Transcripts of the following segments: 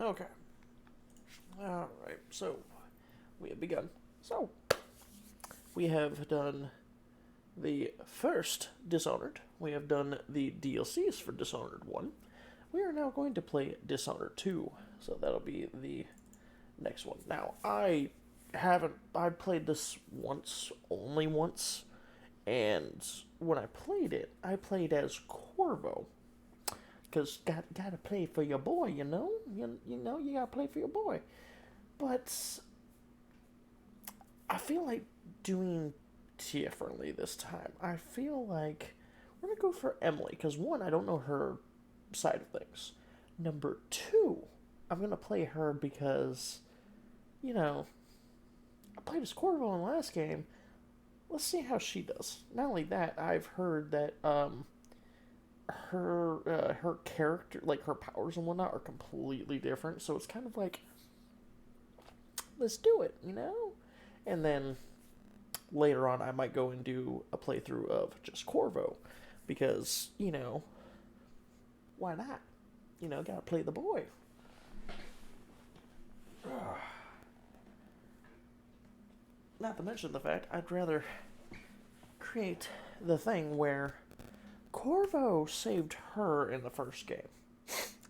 Okay. Alright, so we have begun. So, we have done the first Dishonored. We have done the DLCs for Dishonored 1. We are now going to play Dishonored 2. So that'll be the next one. Now, I played this once, only once. And when I played as Corvo. Because gotta play for your boy, you know? You know, you gotta play for your boy. But I feel like doing differently this time. I feel like we're gonna go for Emily, because one, I don't know her side of things. Number two, I'm gonna play her because, you know, I played as Corvo in the last game. Let's see how she does. Not only that, I've heard that her character, like her powers and whatnot, are completely different. So it's kind of like, let's do it, you know? And then later on, I might go and do a playthrough of just Corvo, because, you know, why not? You know, gotta play the boy. Not to mention the fact, I'd rather create the thing where Corvo saved her in the first game.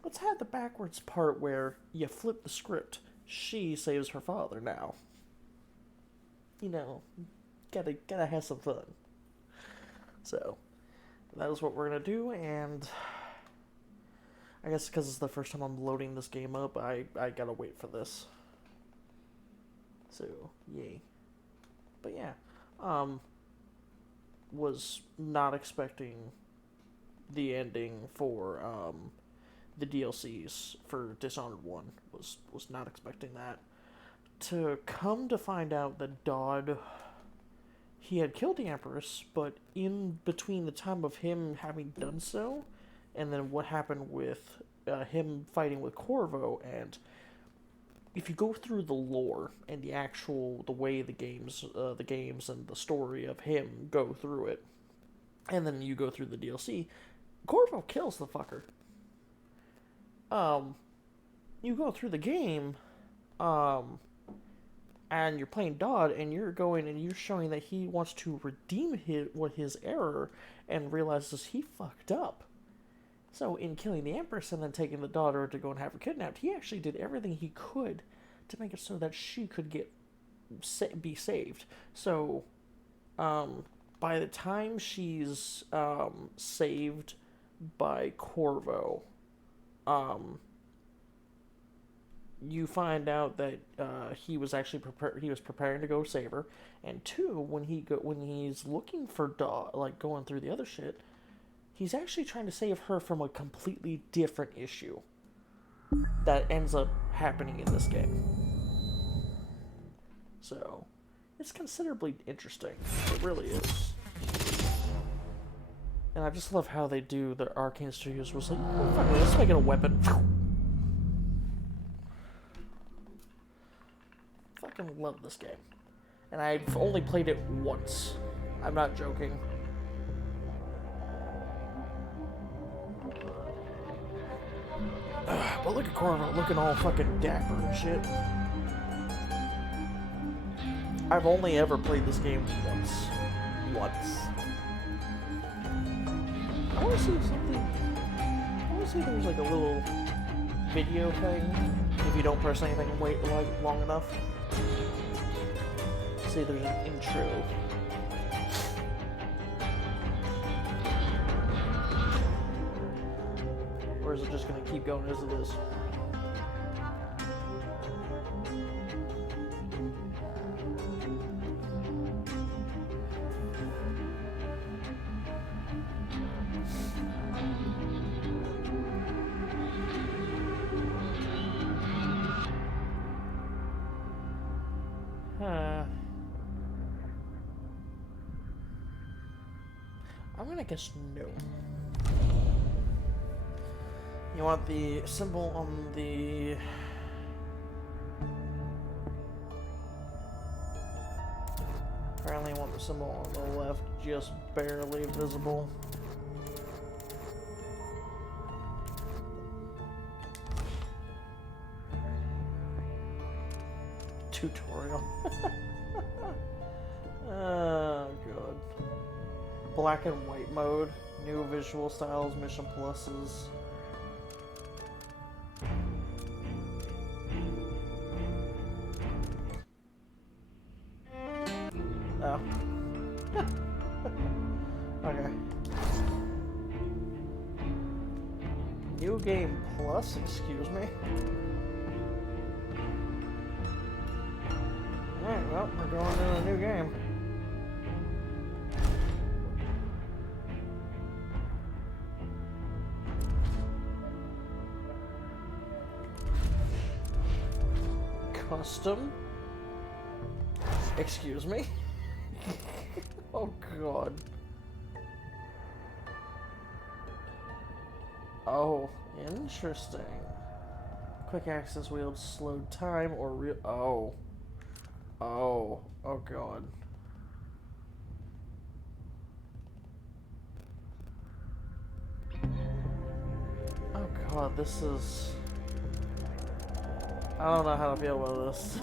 Let's have the backwards part where you flip the script. She saves her father now. You know, gotta have some fun. So, that is what we're gonna do, and I guess because it's the first time I'm loading this game up, I gotta wait for this. So, yay. But yeah, was not expecting the ending for the DLCs for Dishonored 1. Was not expecting that. To come to find out that Dodd, he had killed the Empress, but in between the time of him having done so, and then what happened with him fighting with Corvo, and if you go through the lore and the way the games and the story of him go through it, and then you go through the DLC, Corvo kills the fucker. You go through the game, and you're playing Dodd, and you're going and you're showing that he wants to redeem his error, and realizes he fucked up. So in killing the Empress and then taking the daughter to go and have her kidnapped, he actually did everything he could to make it so that she could be saved. So, by the time she's saved by Corvo, you find out that he was actually preparing to go save her, and two, when he's looking for Daw, like going through the other shit, he's actually trying to save her from a completely different issue that ends up happening in this game. So, it's considerably interesting. It really is. And I just love how they do the Arcane Studios was like, oh, fuck it, let's make it a weapon. Fucking love this game. And I've only played it once. I'm not joking. But look at Corvo looking all fucking dapper and shit. I've only ever played this game once. I want to see something. I want to see if there's like a little video thing. If you don't press anything and wait like long enough. See, there's an intro. Or is it just going to keep going as it is? I'm going to guess no. You want the symbol on the... Apparently I want the symbol on the left just barely visible. tutorial. Oh, God. Black and white mode. New visual styles, mission pluses. Oh. Okay. New game plus, excuse me. Alright, well, we're going to a new game. Custom? Excuse me? Oh, God. Oh, interesting. Quick access wield, slowed time, or real. Oh. Oh. Oh, God. Oh, God, this is. I don't know how to feel about this.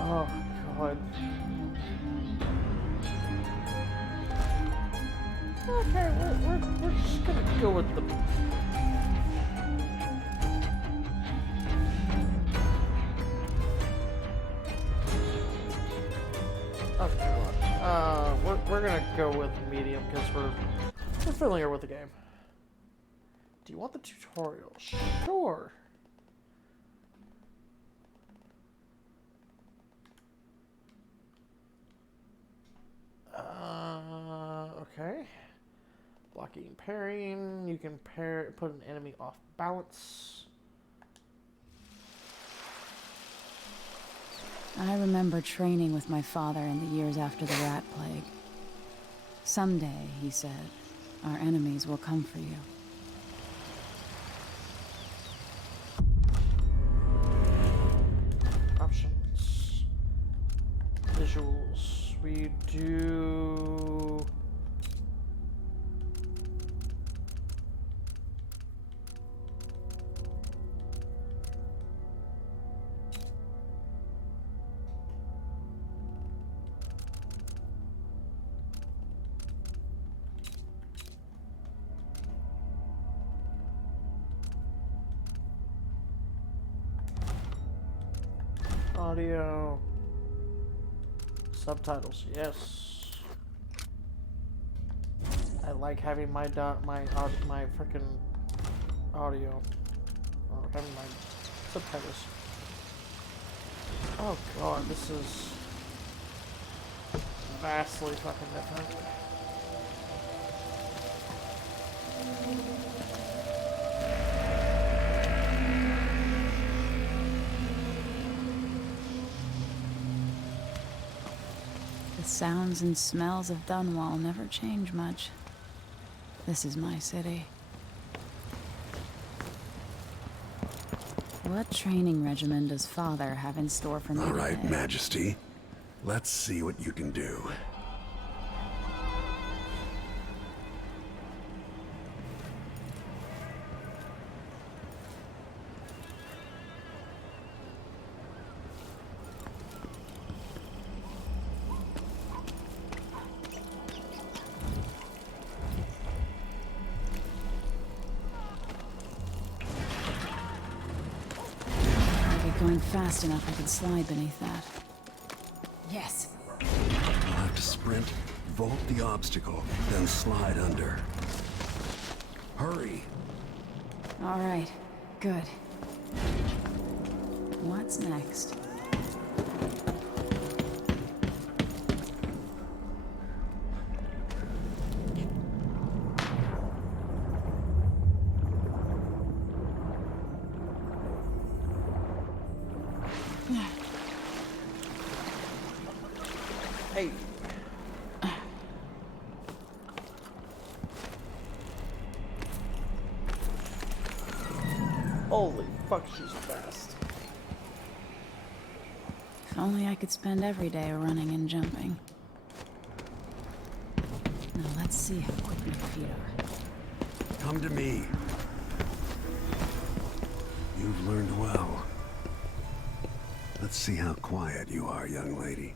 Oh, God. Okay, we're just gonna go with the... Oh, God. We're gonna go with medium because we're familiar with the game. Do you want the tutorial? Sure. Okay. Blocking and parrying. You can put an enemy off balance. I remember training with my father in the years after the rat plague. Someday, he said, our enemies will come for you. Options. Visuals. We do... Audio. Subtitles, yes. I like having my frickin' audio, or having my subtitles. Oh, God, this is vastly fucking different. The sounds and smells of Dunwall never change much. This is my city. What training regimen does Father have in store for me All right, today? Majesty. Let's see what you can do. Going fast enough I could slide beneath that. Yes. You'll have to sprint, vault the obstacle, then slide under. Hurry! All right. Good. What's next? Hey. Holy fuck, she's fast. If only I could spend every day running and jumping. Now let's see how quick my feet are. Come to me. You've learned well. Let's see how quiet you are, young lady.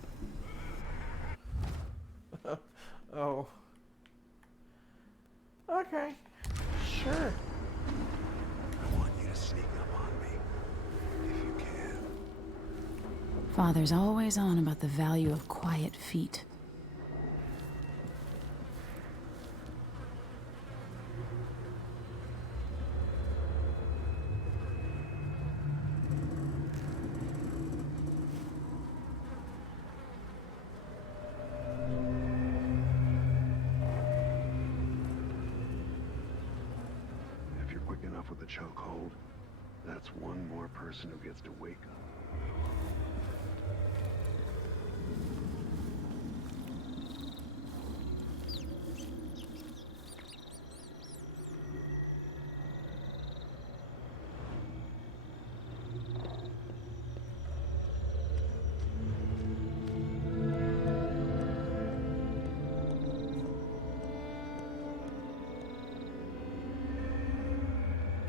Oh. Okay. Sure. I want you to sneak up on me, if you can. Father's always on about the value of quiet feet. If you're quick enough with the chokehold, that's one more person who gets to wake up.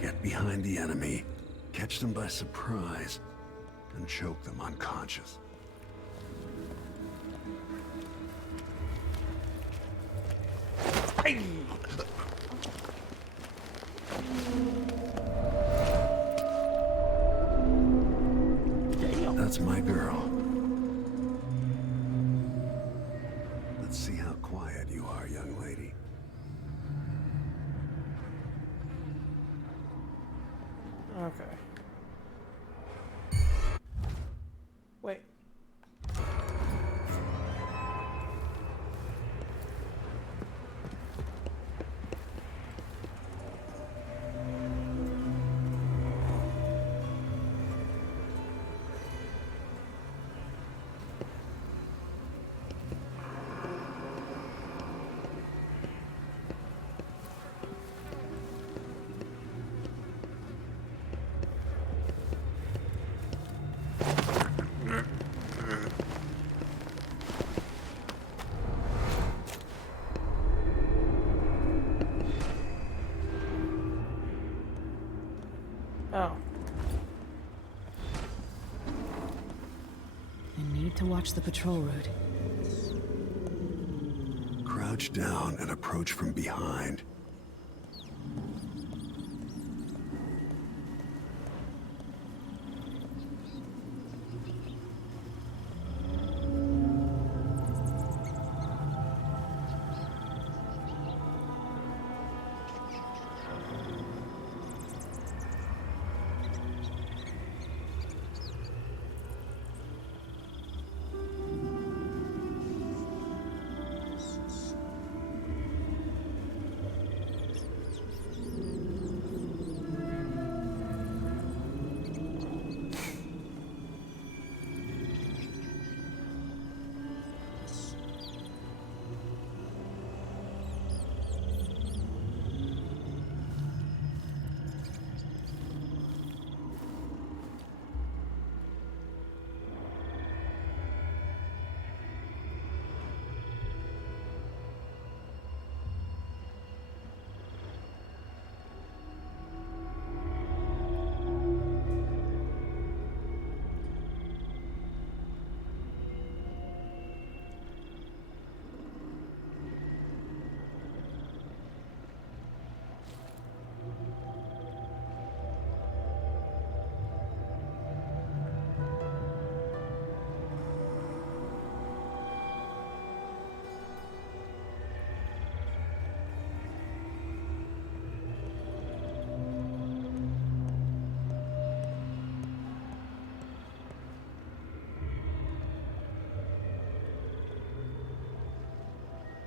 Get behind the enemy, catch them by surprise, and choke them unconscious. Hey! Damn. That's my girl. Let's see how quiet you are, young lady. Okay. Wait. Oh. I need to watch the patrol route. Crouch down and approach from behind.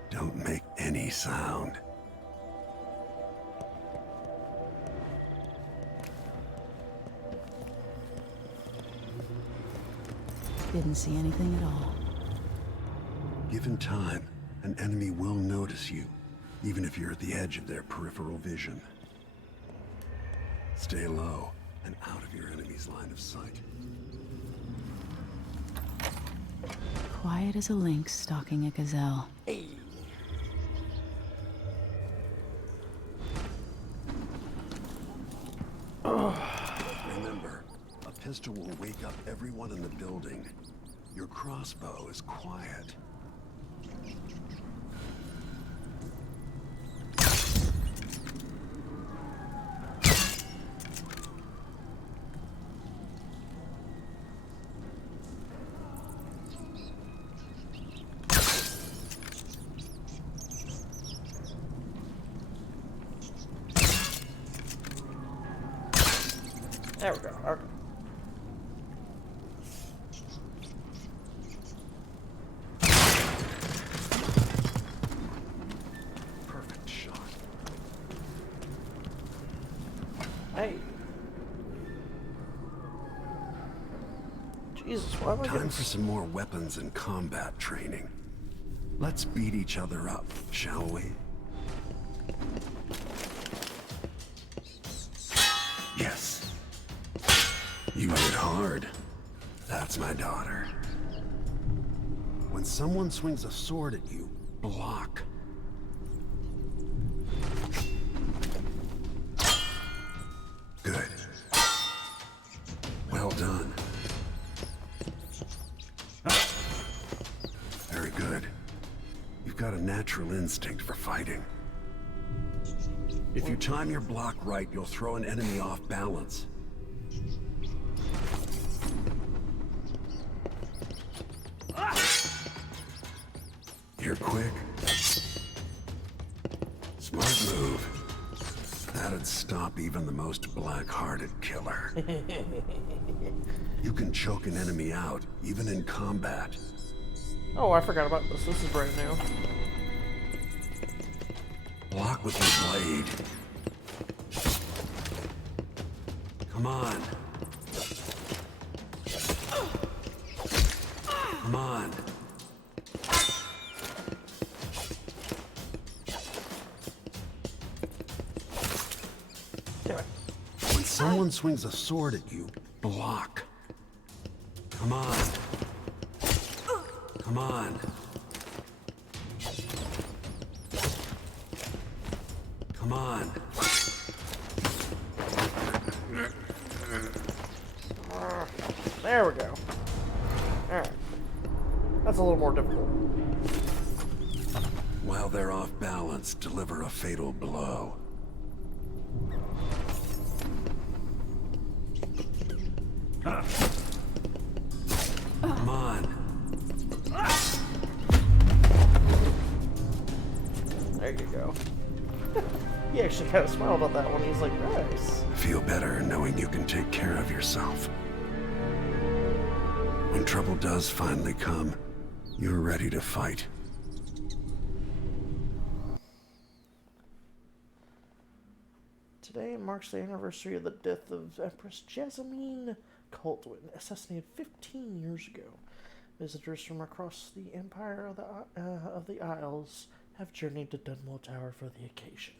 Don't make any sound. Didn't see anything at all. Given time, an enemy will notice you, even if you're at the edge of their peripheral vision. Stay low and out of your enemy's line of sight. Quiet as a lynx stalking a gazelle. Hey. Remember pistol will wake up everyone in the building. Your crossbow is quiet. There we go. Okay. Perfect shot. Hey. Jesus, why am I Time getting... for some more weapons and combat training. Let's beat each other up, shall we? Yes. You hit hard. That's my daughter. When someone swings a sword at you, block. Good. Well done. Very good. You've got a natural instinct for fighting. If you time your block right, you'll throw an enemy off balance. You're quick. Smart move. That'd stop even the most black-hearted killer. You can choke an enemy out, even in combat. Oh, I forgot about this. This is brand new. Block with your blade. Come on. Come on. Damn it. When someone swings a sword at you, block. Come on. Come on. Come on. There we go. Alright. That's a little more difficult. While they're off balance, deliver a fatal blow. Come on. There you go. He actually kind of smiled at that one. He's like, nice. Feel better knowing you can take care of yourself. When trouble does finally come, you're ready to fight. Today marks the anniversary of the death of Empress Jasmine Caldwin, assassinated 15 years ago. Visitors from across the Empire of the Isles have journeyed to Dunwall Tower for the occasion.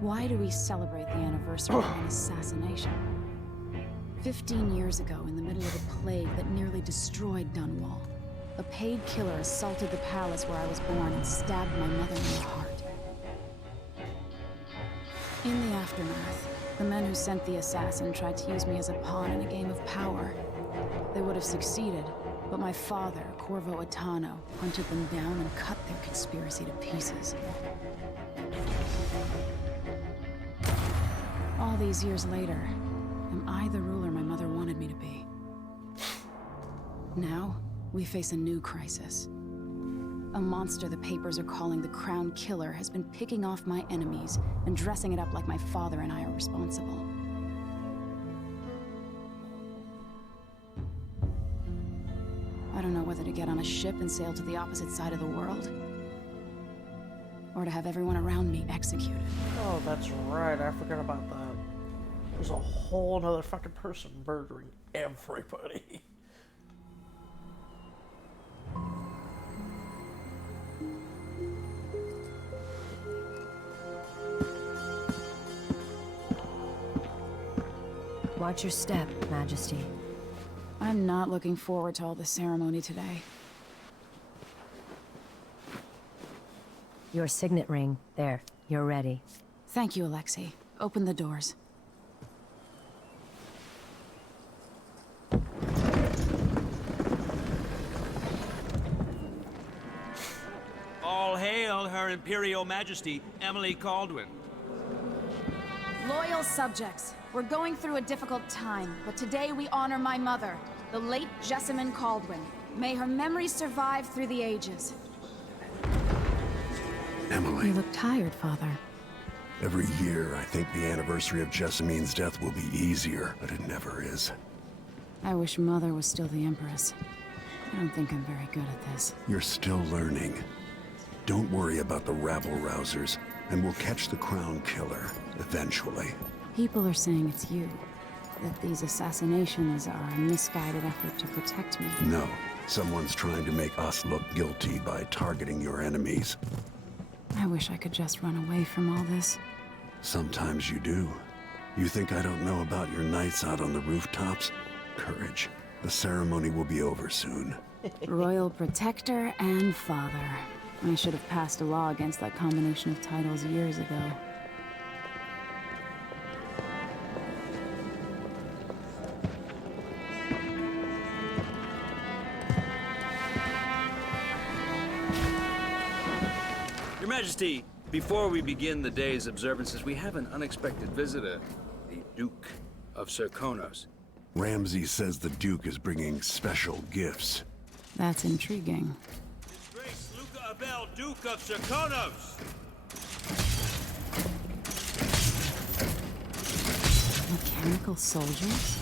Why do we celebrate the anniversary of an assassination? 15 years ago, in the middle of a plague that nearly destroyed Dunwall, a paid killer assaulted the palace where I was born and stabbed my mother in the heart. In the aftermath, the men who sent the assassin tried to use me as a pawn in a game of power. They would have succeeded, but my father, Corvo Atano, hunted them down and cut their conspiracy to pieces. All these years later, am I the ruler my mother wanted me to be? Now, we face a new crisis. A monster the papers are calling the Crown Killer has been picking off my enemies and dressing it up like my father and I are responsible. I don't know whether to get on a ship and sail to the opposite side of the world, or to have everyone around me executed. Oh, that's right. I forgot about that. There's a whole other fucking person murdering everybody. Watch your step, Majesty. I'm not looking forward to all the ceremony today. Your signet ring, there. You're ready. Thank you, Alexei. Open the doors. All hail Her Imperial Majesty, Emily Caldwin. Loyal subjects, we're going through a difficult time, but today we honor my mother, the late Jessamine Caldwin. May her memory survive through the ages. Emily, You look tired, Father. every year I think the anniversary of Jessamine's death will be easier, but it never is. I wish Mother was still the Empress. I don't think I'm very good at this. You're still learning. Don't worry about the rabble-rousers, and we'll catch the Crown Killer, eventually. People are saying it's you. That these assassinations are a misguided effort to protect me. No, someone's trying to make us look guilty by targeting your enemies. I wish I could just run away from all this. Sometimes you do. You think I don't know about your nights out on the rooftops? Courage. The ceremony will be over soon. Royal Protector and Father. I should have passed a law against that combination of titles years ago. Your Majesty, before we begin the day's observances, we have an unexpected visitor, the Duke of Serkonos. Ramsay says the Duke is bringing special gifts. That's intriguing. His Grace Luca Abel, Duke of Serkonos! Mechanical soldiers?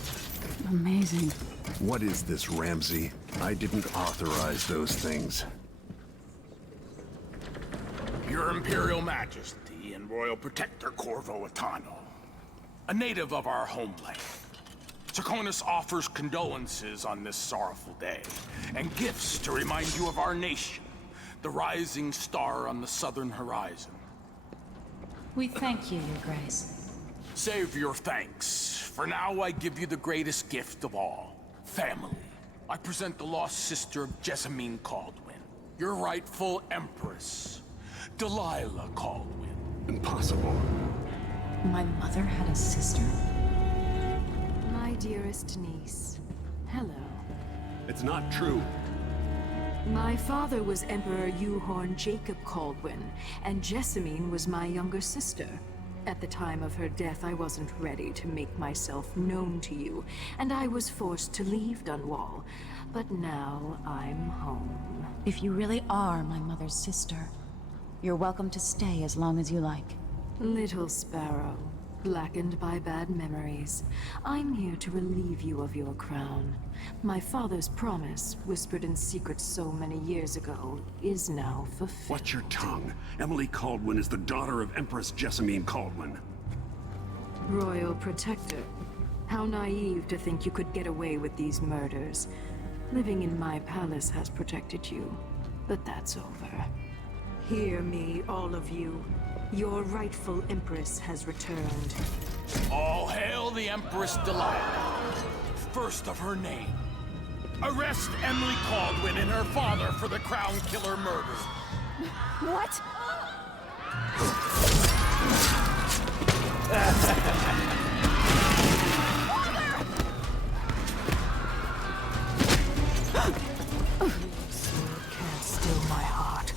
Amazing. What is this, Ramsay? I didn't authorize those things. Your Imperial Majesty and Royal Protector Corvo Atano, a native of our homeland. Serkonos offers condolences on this sorrowful day, and gifts to remind you of our nation, the rising star on the southern horizon. We thank you, Your Grace. Save your thanks. For now, I give you the greatest gift of all, family. I present the lost sister of Jessamine Caldwin, your rightful Empress, Delilah Caldwin. Impossible. My mother had a sister? My dearest niece, hello. It's not true. My father was Emperor Euhorn Jacob Caldwin, and Jessamine was my younger sister. At the time of her death, I wasn't ready to make myself known to you, and I was forced to leave Dunwall. But now I'm home. If you really are my mother's sister, you're welcome to stay as long as you like. Little sparrow, blackened by bad memories, I'm here to relieve you of your crown. My father's promise, whispered in secret so many years ago, is now fulfilled. Watch your tongue. Emily Caldwin is the daughter of Empress Jessamine Caldwin. Royal Protector, how naive to think you could get away with these murders. Living in my palace has protected you, but that's over. Hear me, all of you. Your rightful Empress has returned. All hail the Empress Delilah, first of her name. Arrest Emily Caldwin and her father for the Crown Killer murder. What? Can't still my heart.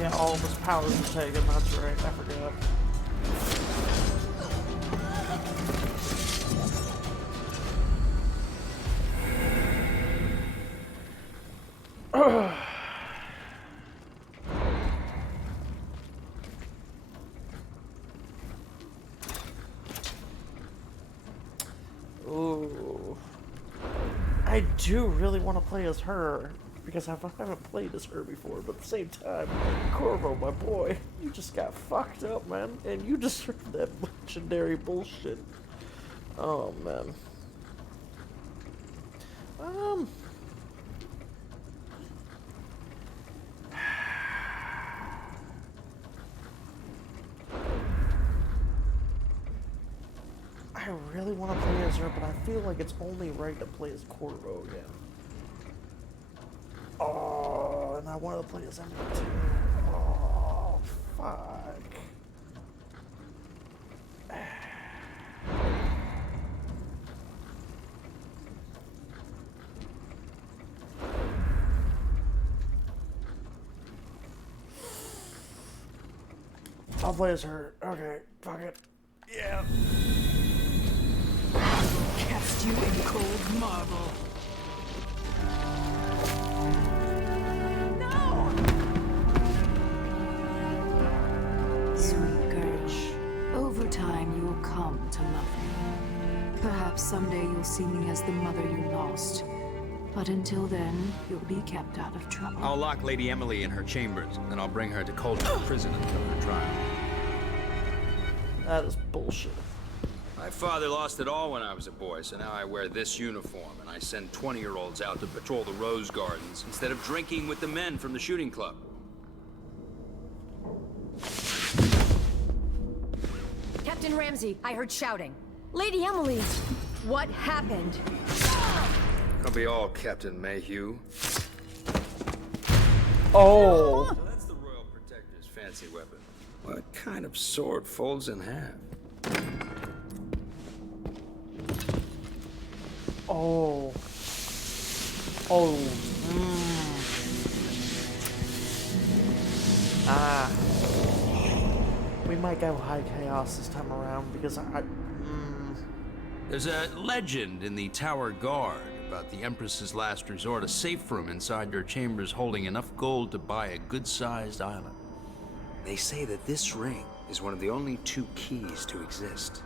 Yeah, all of his powers are taken, that's right, I forgot. Ooh. I do really want to play as her, because I haven't played as her before, but at the same time, Corvo, my boy, you just got fucked up, man, and you deserve that legendary bullshit. Oh, man. I I really want to play as her, but I feel like it's only right to play as Corvo again. Oh, and I want to play as Emily too. Oh, fuck. I'll play as her. Okay, fuck it. Yeah. Cast you in cold marble. No! Sweet girl, over time you will come to love me. Perhaps someday you'll see me as the mother you lost. But until then, you'll be kept out of trouble. I'll lock Lady Emily in her chambers, then I'll bring her to Coldwood Prison until her trial. That is bullshit. My father lost it all when I was a boy, so now I wear this uniform, and I send 20-year-olds out to patrol the rose gardens instead of drinking with the men from the shooting club. Captain Ramsey, I heard shouting. Lady Emily, what happened? I'll be all Captain Mayhew. Oh. So that's the Royal Protector's fancy weapon. What kind of sword folds in half? Oh. Oh. Ah. We might go high chaos this time around because There's a legend in the Tower Guard about the Empress's last resort, a safe room inside your chambers holding enough gold to buy a good-sized island. They say that this ring is one of the only 2 keys to exist.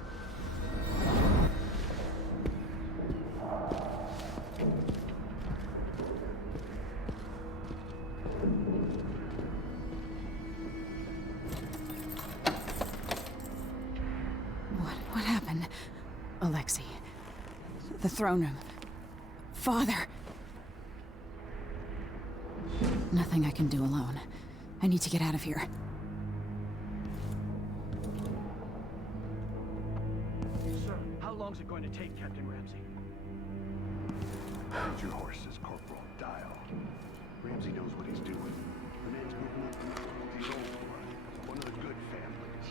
What happened? Alexei. The throne room. Father. Nothing I can do alone. I need to get out of here. Sir, how long's it going to take, Captain Ramsey? Hold your horses, Corporal. Dial. Ramsey knows what he's doing. The man's moving up the royalty's old blood. One of the good families.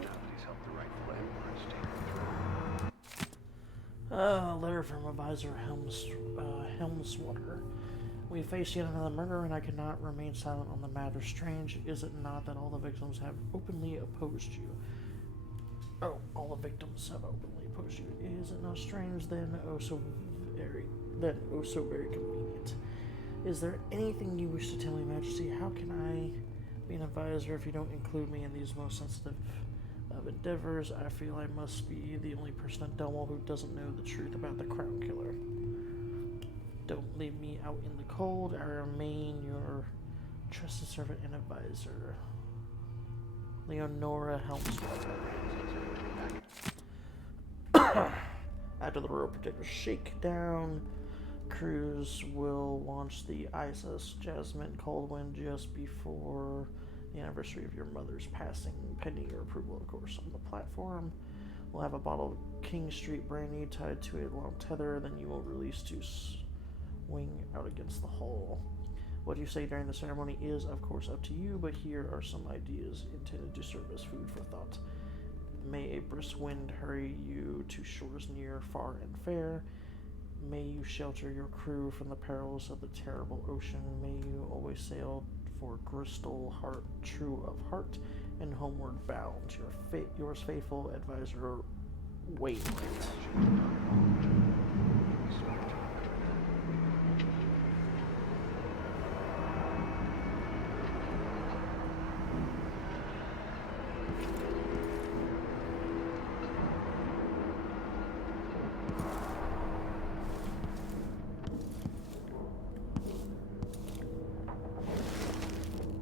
Now that he's helped the rightful emperors take the throne. letter from Advisor Helmswater. We face yet another murder, and I cannot remain silent on the matter. Strange, is it not, that all the victims have openly opposed you? Oh, all the victims have openly opposed you. Is it not strange, then oh so very convenient? Is there anything you wish to tell me, Majesty? How can I be an advisor if you don't include me in these most sensitive of endeavors? I feel I must be the only person at Dunwall who doesn't know the truth about the Crown Killer. Don't leave me out in the cold. I remain your trusted servant and advisor, Leonora Helmswater. After the Royal Protector's shakedown, crews will launch the ISS Jasmine Coldwind just before the anniversary of your mother's passing, pending your approval, of course. On the platform, we'll have a bottle of King Street brandy tied to a long tether, then you will release to swing out against the hull. What you say during the ceremony is, of course, up to you, but here are some ideas intended to serve as food for thought. May a brisk wind hurry you to shores near, far, and fair. May you shelter your crew from the perils of the terrible ocean. May you always sail for Crystal Heart, true of heart, and homeward bound. Yours faithful advisor, Wainwright.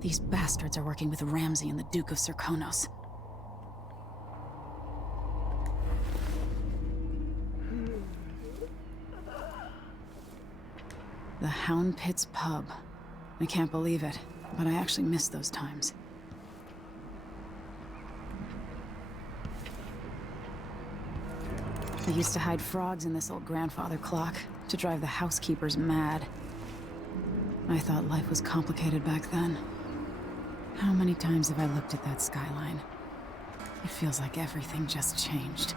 These bastards are working with Ramsey and the Duke of Serkonos. The Hound Pits pub. I can't believe it, but I actually miss those times. They used to hide frogs in this old grandfather clock to drive the housekeepers mad. I thought life was complicated back then. How many times have I looked at that skyline? It feels like everything just changed.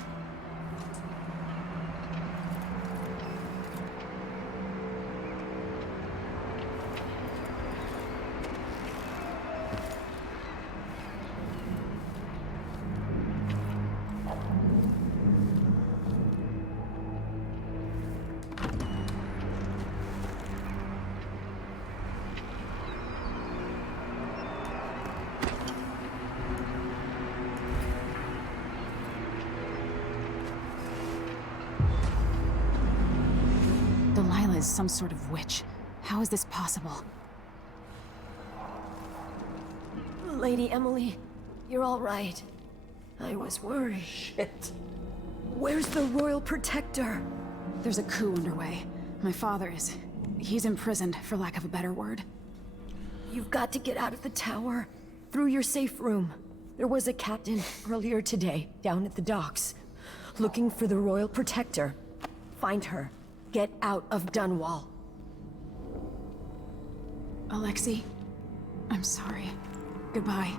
Delilah is some sort of witch. How is this possible? Lady Emily, you're all right. I was worried. Shit. Where's the Royal Protector? There's a coup underway. My father is... he's imprisoned, for lack of a better word. You've got to get out of the tower. Through your safe room. There was a captain earlier today, down at the docks. Looking for the Royal Protector. Find her. Get out of Dunwall. Alexei, I'm sorry. Goodbye.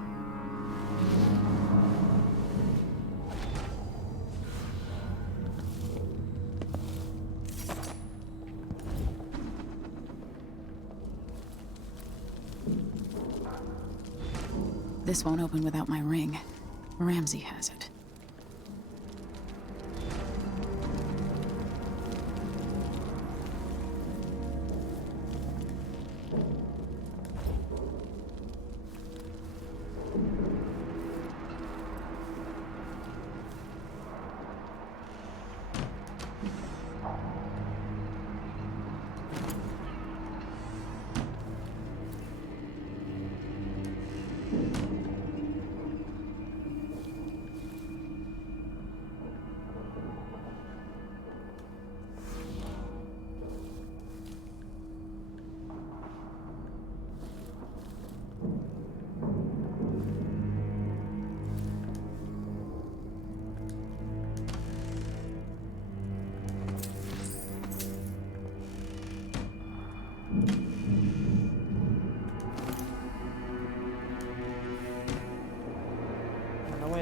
This won't open without my ring. Ramsey has it.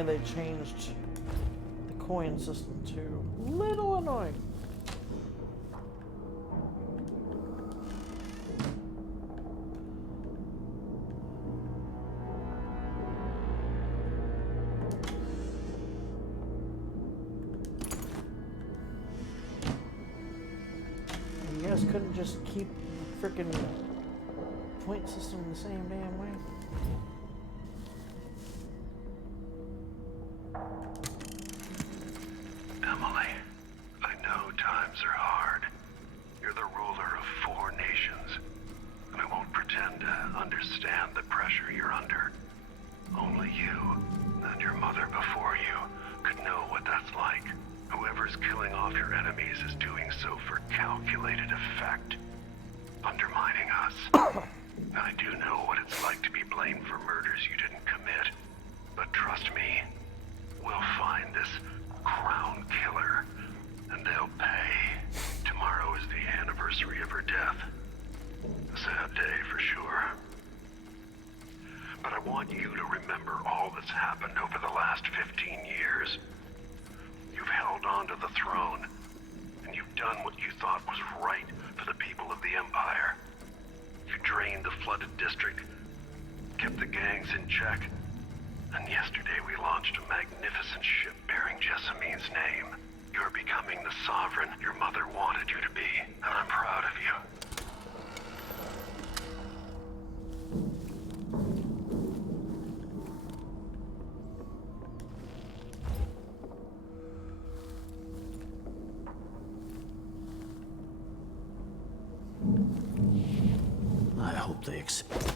They changed the coin system too. Little annoying. You guys couldn't just keep the frickin' point system the same damn way. Emily, I know times are hard. You're the ruler of 4 nations, and I won't pretend to understand the pressure you're under. Only you, and your mother before you, could know what that's like. Whoever's killing off your enemies is doing so for calculated effect, undermining us. I do know what it's like to be blamed for murders you didn't commit, but trust me, we'll find this crown killer, and they'll pay. Tomorrow is the anniversary of her death. A sad day for sure. But I want you to remember all that's happened over the last 15 years. You've held on to the throne, and you've done what you thought was right for the people of the Empire. You drained the flooded district, kept the gangs in check, and yesterday we launched a magnificent ship bearing Jessamine's name. You're becoming the sovereign your mother wanted you to be, and I'm proud of you. I hope they accept.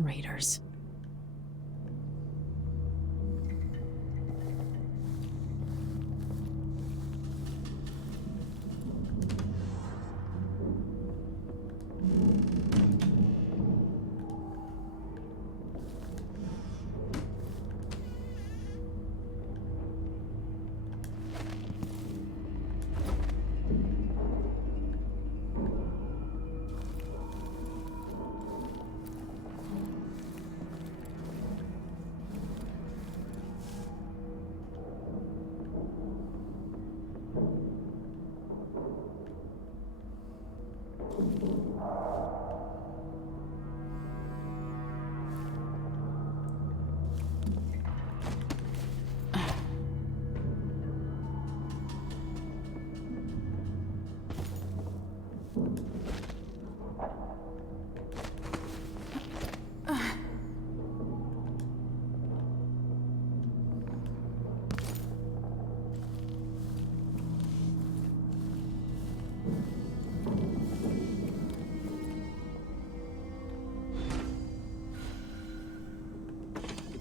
Traitors.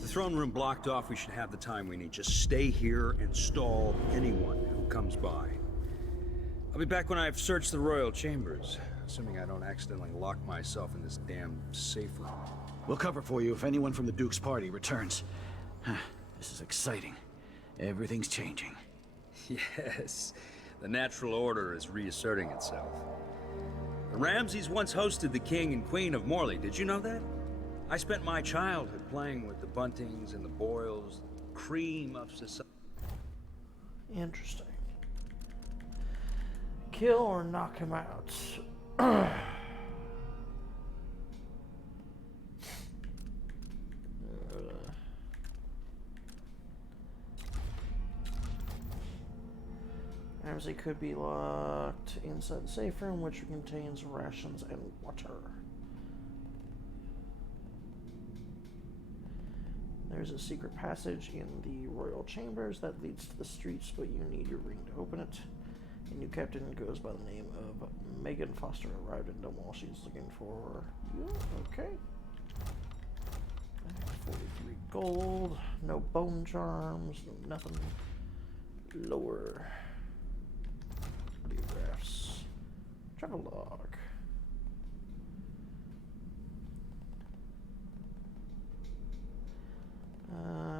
Throne room blocked off, we should have the time we need. Just stay here and stall anyone who comes by. I'll be back when I've searched the royal chambers, assuming I don't accidentally lock myself in this damn safe room. We'll cover for you if anyone from the Duke's party returns. This is exciting. Everything's changing. Yes, the natural order is reasserting itself. The Ramseys once hosted the king and queen of Morley, did you know that? I spent my childhood playing with the Buntings and the Boyles, the cream of society. Interesting. Kill or knock him out. Ramsey could be locked inside the safe room, which contains rations and water. There's a secret passage in the royal chambers that leads to the streets, but you need your ring to open it. A new captain goes by the name of Megan Foster arrived in Dunwall. She's looking for you. Okay. 43 gold. No bone charms. No nothing. Lower. Audiographs. Travel log.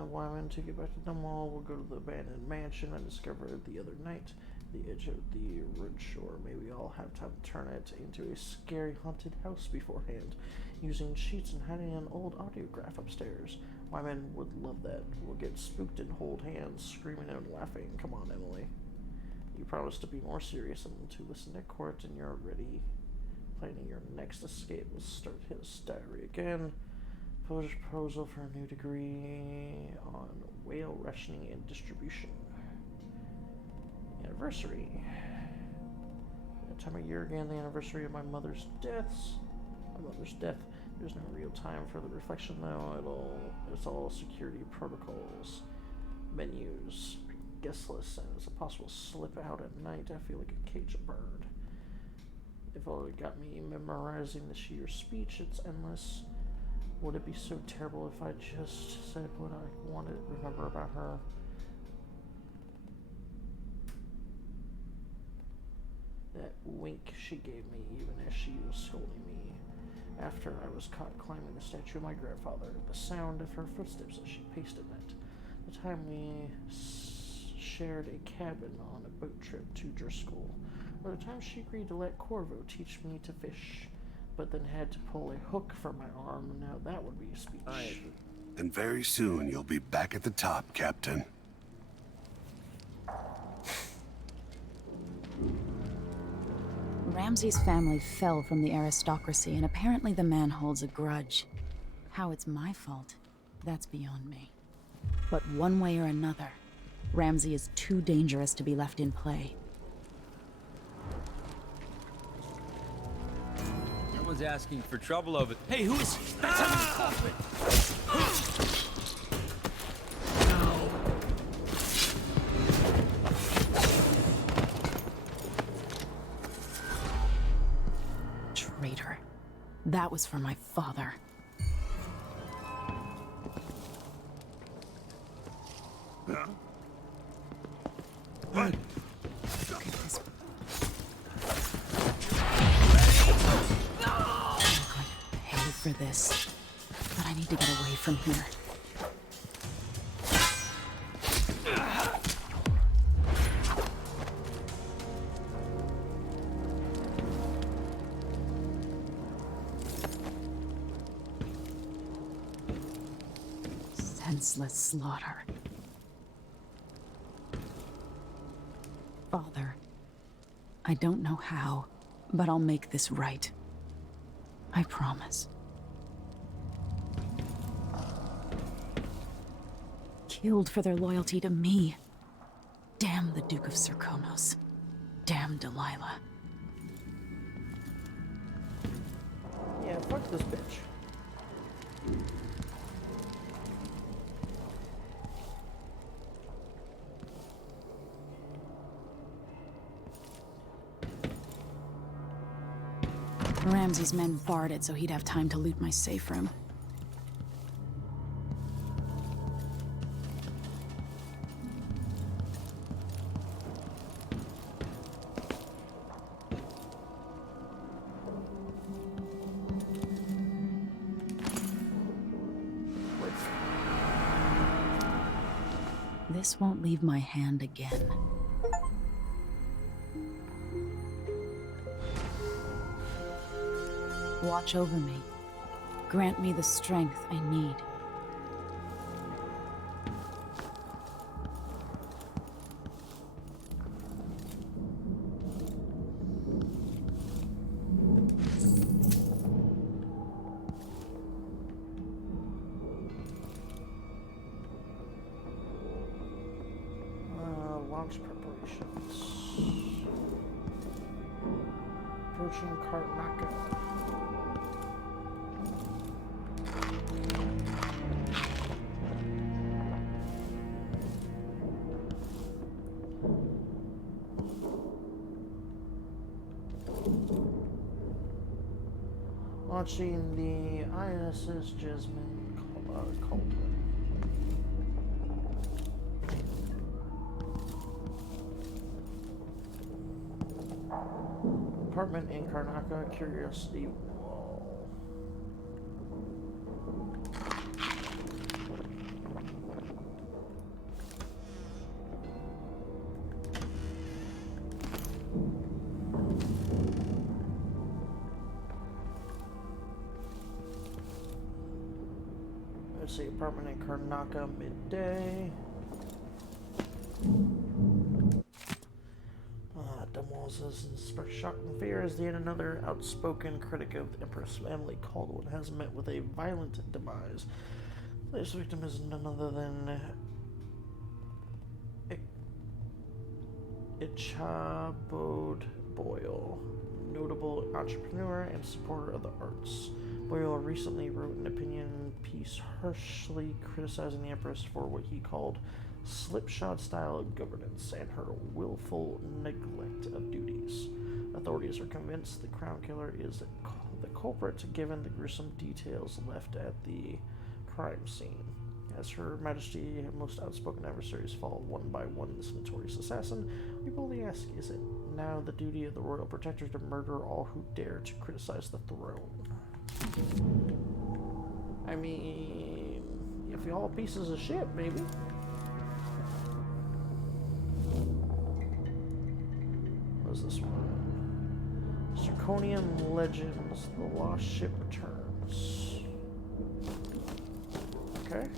Wyman, to get back to Dunwall, we'll go to the abandoned mansion I discovered the other night. The edge of the wood shore. May we all have time to turn it into a scary haunted house beforehand, using sheets and hiding an old audiograph upstairs. Wyman would love that. We'll get spooked and hold hands, screaming and laughing. Come on, Emily. You promised to be more serious and to listen to court, and you're ready. Planning your next escape. We'll start his diary again. Proposal for a new degree on whale rationing and distribution. Anniversary. That time of year again, the anniversary of my mother's death. There's no real time for the reflection though. It's all security protocols, menus, guest lists, and it's a possible slip out at night. I feel like a caged bird. If it got me memorizing this year's speech, it's endless. Would it be so terrible if I just said what I wanted to remember about her? That wink she gave me even as she was scolding me after I was caught climbing the statue of my grandfather. The sound of her footsteps as she paced at night. The time we shared a cabin on a boat trip to Driscoll. Or the time she agreed to let Corvo teach me to fish, but then had to pull a hook from my arm. Now that would be a speech. And very soon you'll be back at the top, Captain. Ramsey's family fell from the aristocracy, and apparently the man holds a grudge. How it's my fault, that's beyond me. But one way or another, Ramsey is too dangerous to be left in play. Everyone's asking for trouble over. Hey, who is he? Traitor. That was for my father. Look at this. I'm going to pay for this. But I need to get away from here. Senseless slaughter. Father, I don't know how, but I'll make this right. I promise. Killed for their loyalty to me. Damn the Duke of Serkonos. Damn Delilah. Yeah, fuck this bitch. Ramsey's men barred it so he'd have time to loot my safe room. This won't leave my hand again. Watch over me. Grant me the strength I need. Launch preparations. Approaching Karnaka. Launching the ISS Jasmine Cauldron. Apartment in Karnaka, Curiosity Wall. Let's see, apartment in Karnaka, midday. Dunwall says, "Inspect shock and fear as yet another outspoken critic of the Empress family, Caldwell, has met with a violent demise. This victim is none other than Ichabod Boyle, notable entrepreneur and supporter of the arts. Boyle recently wrote an opinion piece harshly criticizing the Empress for what he called slipshod style of governance and her willful neglect of duties. Authorities are convinced the crown killer is the culprit given the gruesome details left at the crime scene. As Her Majesty and most outspoken adversaries fall one by one this notorious assassin, we boldly ask, is it now the duty of the royal protector to murder all who dare to criticize the throne? I mean, if you're all pieces of shit, maybe. What is this one? Zirconium Legends, The Lost Ship Returns. Okay.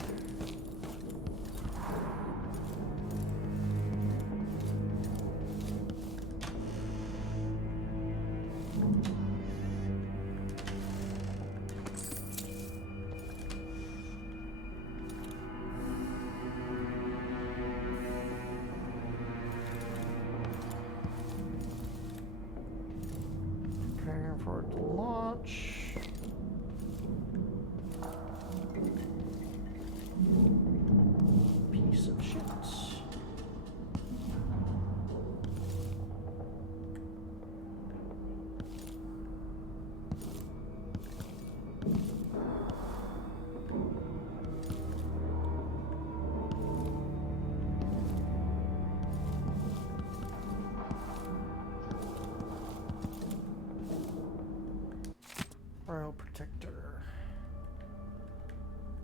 Preparing for it to launch. Piece of shit.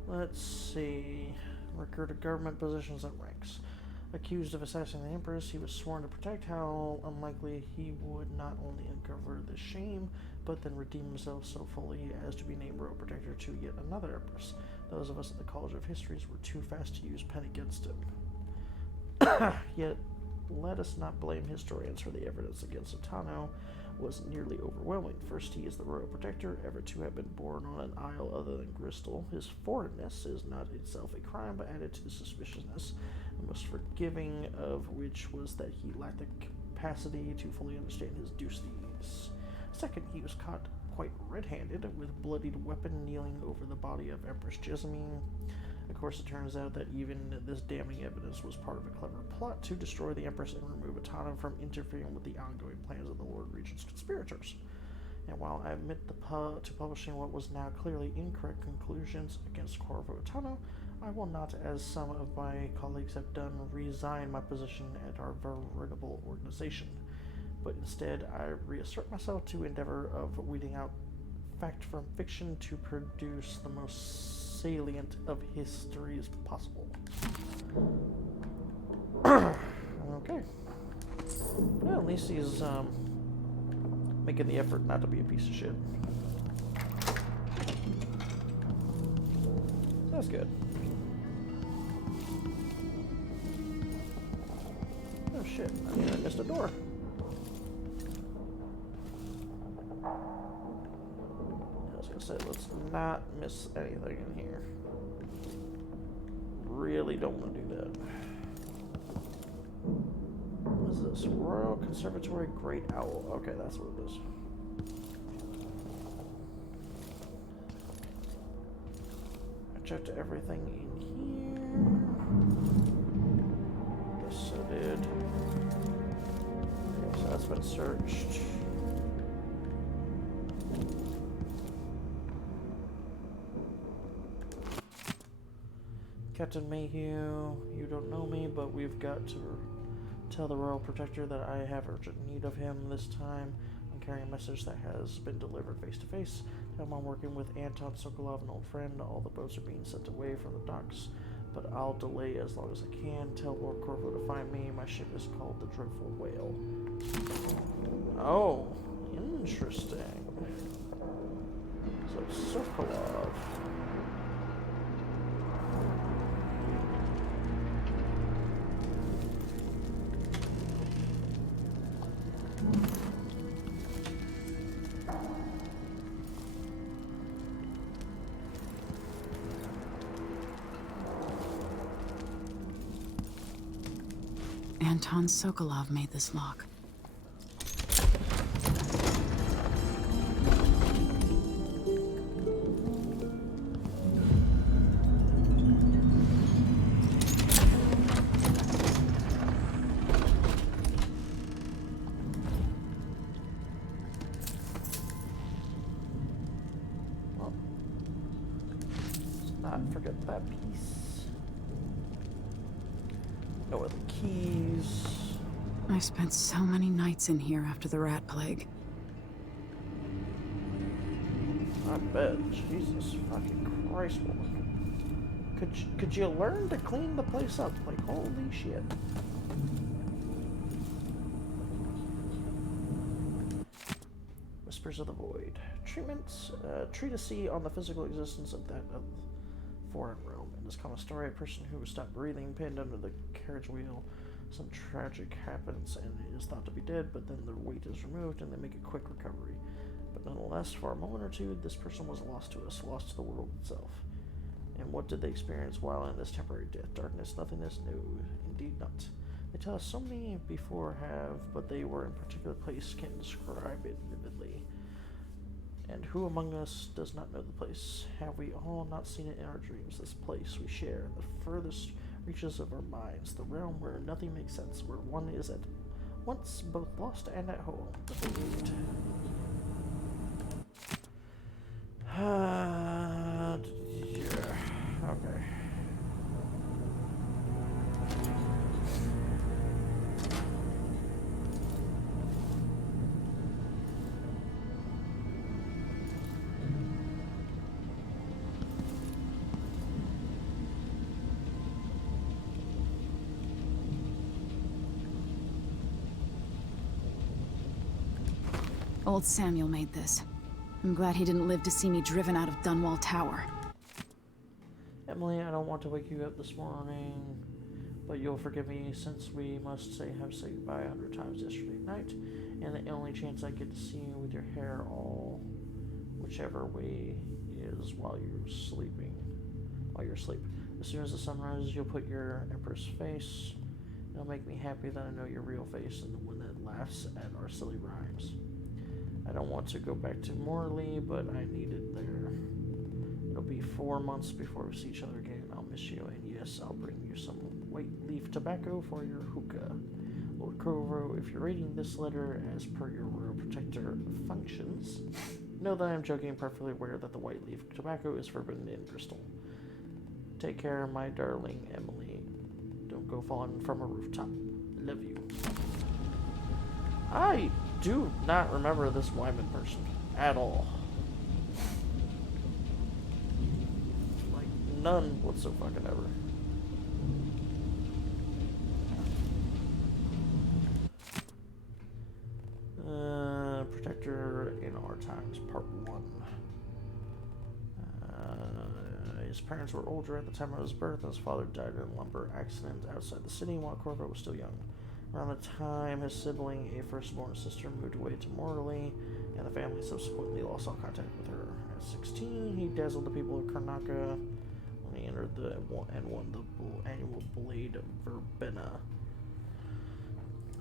Let's see. Record of government positions and ranks. Accused of assassinating the Empress, he was sworn to protect. How unlikely he would not only uncover the shame, but then redeem himself so fully as to be named Royal Protector to yet another Empress. Those of us at the College of Histories were too fast to use pen against him. Yet, let us not blame historians, for the evidence against Otano was nearly overwhelming. First, he is the Royal Protector, ever to have been born on an isle other than Bristol. His foreignness is not itself a crime, but added to the suspiciousness, the most forgiving of which was that he lacked the capacity to fully understand his duties. Second, he was caught quite red-handed, with bloodied weapon kneeling over the body of Empress Jessamine. Of course, it turns out that even this damning evidence was part of a clever plot to destroy the Empress and remove Atana from interfering with the ongoing plans of the Lord Regent's conspirators. And while I admit to publishing what was now clearly incorrect conclusions against Corvo Atano, I will not, as some of my colleagues have done, resign my position at our veritable organization. But instead, I reassert myself to endeavor of weeding out fact from fiction to produce the most salient of histories possible. Okay. Well, at least he's making the effort not to be a piece of shit. So that's good. Oh shit, I mean I missed a door. I was gonna say, let's not miss anything in here. Really don't want to do that. What is this? Royal Conservatory Great Owl. Okay, that's what it is. I checked everything in here. Yes, I did. Okay, so that's been searched. Captain Mayhew, you don't know me, but we've got to tell the Royal Protector that I have urgent need of him this time. I'm carrying a message that has been delivered face to face. Tell him I'm working with Anton Sokolov, an old friend. All the boats are being sent away from the docks, but I'll delay as long as I can. Tell Lord Corvo to find me. My ship is called the Dreadful Whale. Oh, interesting. So Sokolov. Anton Sokolov made this lock. Well, let's not forget that piece. No other keys. I spent so many nights in here after the rat plague. I bet. Jesus fucking Christ, woman. Could you learn to clean the place up? Like, holy shit. Whispers of the Void. Treatments. Treatise on the physical existence of that of foreign realm. In this common story, a person who stopped breathing, pinned under the carriage wheel. Some tragic happens and is thought to be dead, but then the weight is removed and they make a quick recovery. But nonetheless, for a moment or two, this person was lost to us, lost to the world itself. And what did they experience while in this temporary death? Darkness, nothingness? No, indeed not. They tell us so many before have, but they were in a particular place, can't describe it vividly. And who among us does not know the place? Have we all not seen it in our dreams? This place we share in the furthest reaches of our minds, the realm where nothing makes sense, where one is at once both lost and at home. The Void. Yeah. Okay. Old Samuel made this. I'm glad he didn't live to see me driven out of Dunwall Tower. Emily, I don't want to wake you up this morning, but you'll forgive me since we must have said goodbye 100 times yesterday night, and the only chance I get to see you with your hair all whichever way is while you're sleeping. While you're asleep. As soon as the sun rises, you'll put your Empress face. It'll make me happy that I know your real face and the one that laughs at our silly rhymes. I don't want to go back to Morley, but I need it there. It'll be 4 months before we see each other again. I'll miss you, and yes, I'll bring you some white leaf tobacco for your hookah. Lord Corvo, if you're reading this letter as per your royal protector functions, know that I am joking and perfectly aware that the white leaf tobacco is forbidden in Bristol. Take care, my darling Emily. Don't go falling from a rooftop. Love you. I do not remember this Wyman person at all. Like, none whatsoever. Protector in Our Times, Part 1. His parents were older at the time of his birth, and his father died in a lumber accident outside the city while Corvo was still young. Around the time his sibling, a firstborn sister, moved away to Morley, and the family subsequently lost all contact with her. At 16, he dazzled the people of Karnaca when he entered and won the annual Blade Verbena.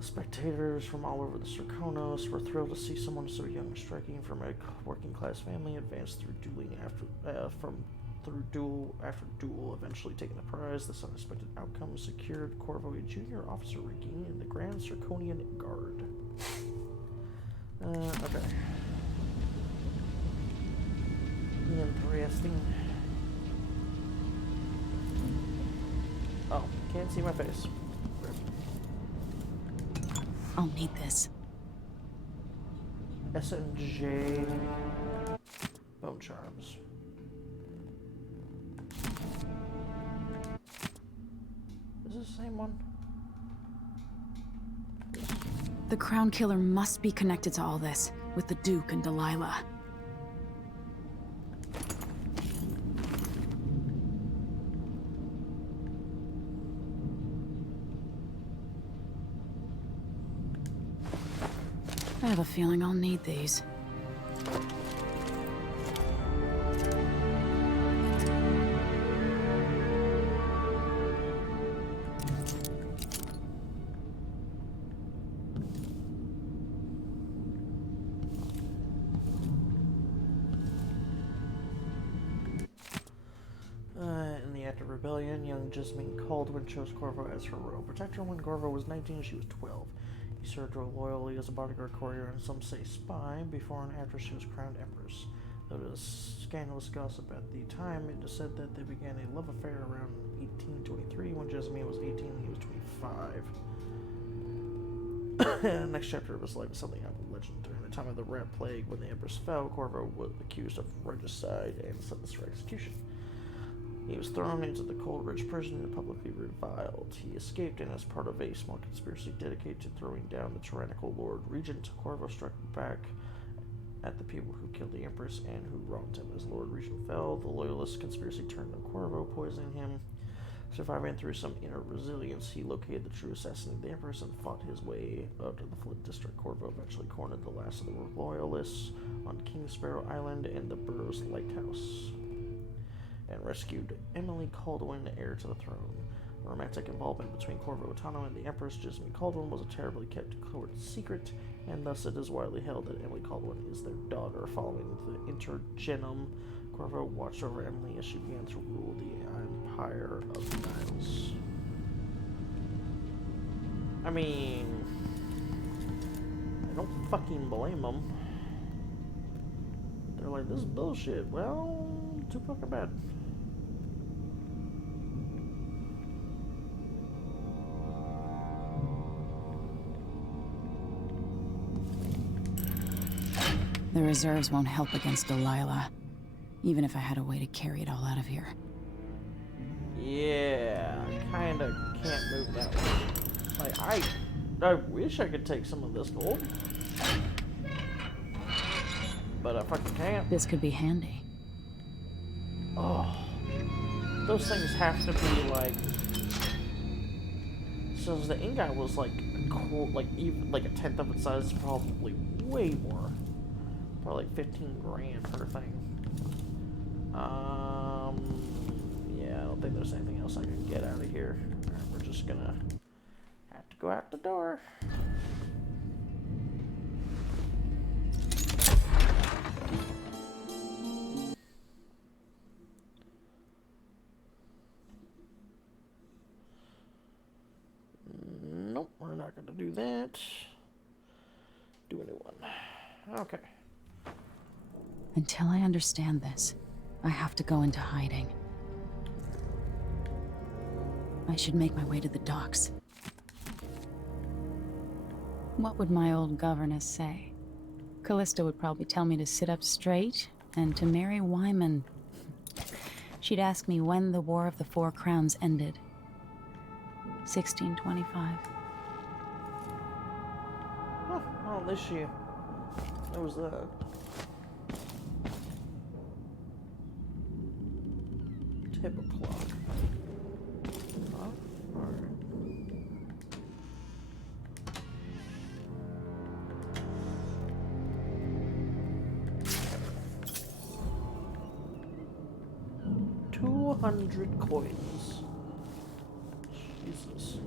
Spectators from all over the Serkonos were thrilled to see someone so young, striking from a working-class family, advance through dueling through duel after duel, eventually taking the prize. This unexpected outcome secured Corvo a junior officer ranking in the Grand Serkonian Guard. Okay. Interesting. Oh, can't see my face. I'll need this. S&J Bone Charms. Is this the same one? The Crown Killer must be connected to all this, with the Duke and Delilah. I have a feeling I'll need these. In the act of rebellion, young Jasmine Caldwin chose Corvo as her royal protector. When Corvo was 19, she was 12. He served her loyally as a bodyguard, courier, and some say spy, before and after she was crowned empress. Though there was scandalous gossip at the time, it is said that they began a love affair around 1823. When Jasmine was 18, he was 25. The next chapter of his life is something out of legend. During the time of the Rat Plague, when the empress fell, Corvo was accused of regicide and sentenced for execution. He was thrown into the Coleridge prison and publicly reviled. He escaped, and as part of a small conspiracy dedicated to throwing down the tyrannical Lord Regent, Corvo struck back at the people who killed the Empress and who wronged him. As Lord Regent fell, the Loyalist conspiracy turned on Corvo, poisoning him. Surviving through some inner resilience, he located the true assassin of the Empress and fought his way out of the Flint District. Corvo eventually cornered the last of the Loyalists on King Sparrow Island and the Burroughs Lighthouse, and rescued Emily Caldwin, heir to the throne. The romantic involvement between Corvo Attano and the Empress Jasmine Caldwin was a terribly kept court secret, and thus it is widely held that Emily Caldwin is their daughter. Following the intergenum, Corvo watched over Emily as she began to rule the Empire of the Niles. I mean, I don't fucking blame them. They're like, this is bullshit. Well, too fucking bad. The reserves won't help against Delilah, even if I had a way to carry it all out of here. Yeah, kinda can't move that way. Like, I wish I could take some of this gold. but I fucking can't. This could be handy. Oh, those things have to be like. So the ingot was like, even like a tenth of its size, probably way more. Probably like 15 grand per thing. Yeah, I don't think there's anything else I can get out of here. Alright, we're just gonna have to go out the door. Nope, we're not gonna do that. Do a new one. Okay. Until I understand this, I have to go into hiding. I should make my way to the docks. What would my old governess say? Callista would probably tell me to sit up straight and to marry Wyman. She'd ask me when the War of the Four Crowns ended. 1625. Oh, well, at least there was that. Tip o'clock. Huh? Alright. $200 coins. Jesus.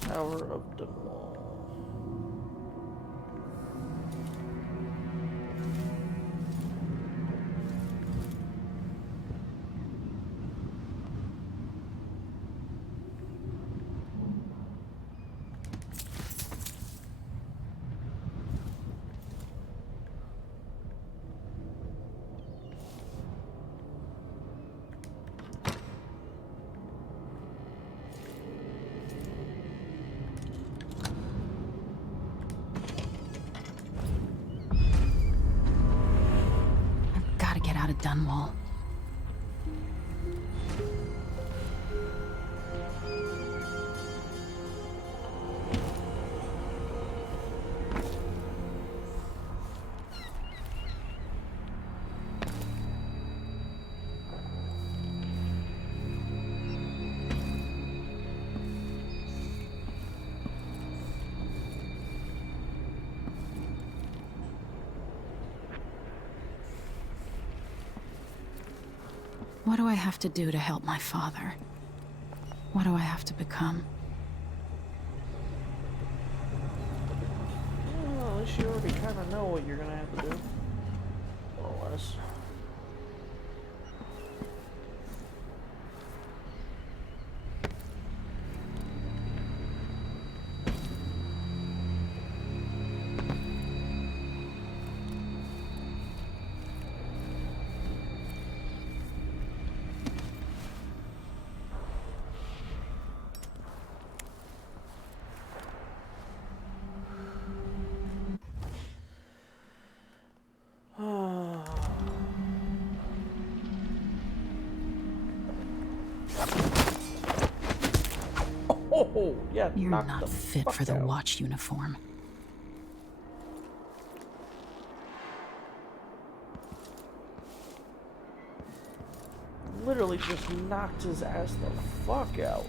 Tower of the Wall. Out of Dunwall. What do I have to do to help my father? What do I have to become? Well, at least you already kind of know what you're gonna have to do. More or less. Oh, yeah, You're knock not the fit fuck for the out. watch uniform. Literally just knocked his ass the fuck out.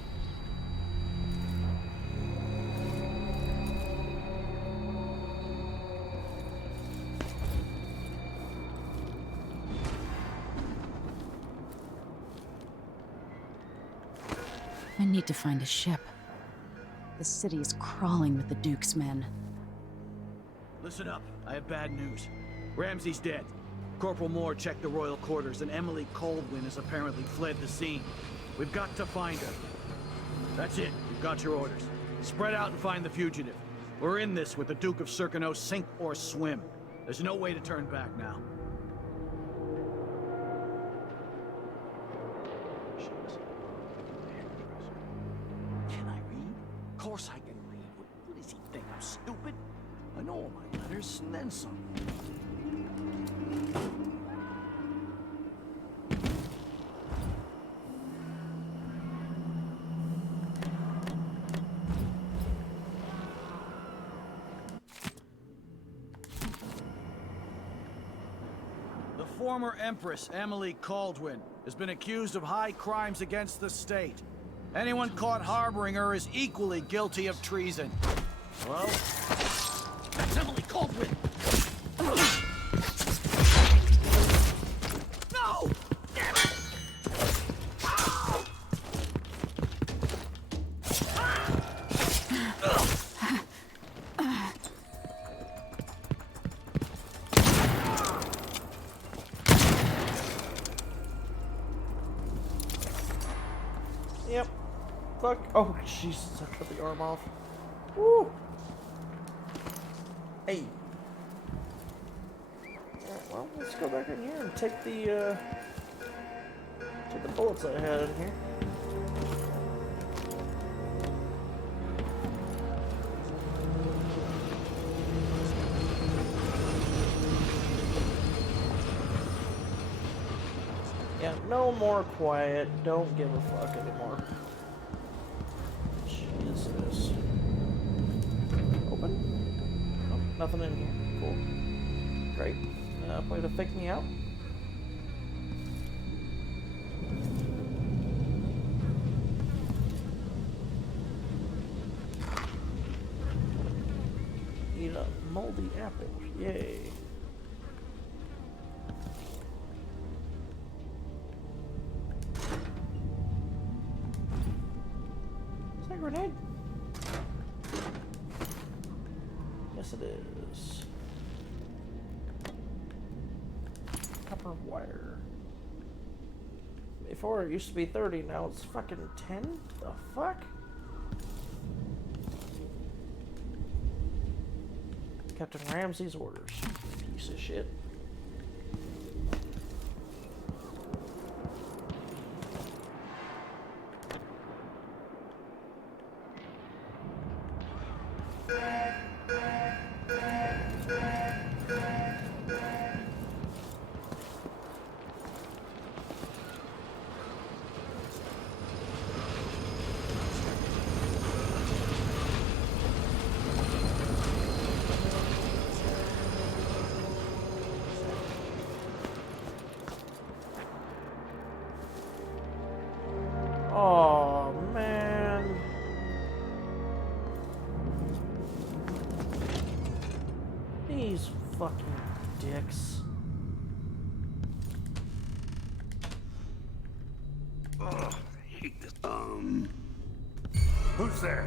I need to find a ship. The city is crawling with the Duke's men. Listen up. I have bad news. Ramsey's dead. Corporal Moore checked the royal quarters, and Emily Coldwin has apparently fled the scene. We've got to find her. That's it. You've got your orders. Spread out and find the fugitive. We're in this with the Duke of Serkino, sink or swim. There's no way to turn back now. Can I read? Of course I can read. What does he think? I'm stupid? I know all my letters, and then some. former Empress, Emily Caldwin, has been accused of high crimes against the state. Anyone caught harboring her is equally guilty of treason. Hello? That's Emily Caldwin! No! Damn it! Yep. Fuck. Oh, Jesus, I cut the arm off. Woo! Hey. Alright, well, let's go back in here and take the bullets I had in here. Yeah, no more quiet. Don't give a fuck anymore. Jesus. Open? Oh, nothing in here. Cool. Great. Way to fake me out. Eat a moldy apple. Yay. Is that a grenade? Yes, it is. Copper wire. Before it used to be 30, now it's fucking 10? The fuck? Captain Ramsey's orders. Piece of shit. Oh, man. These fucking dicks. Ugh, I hate this. Who's there?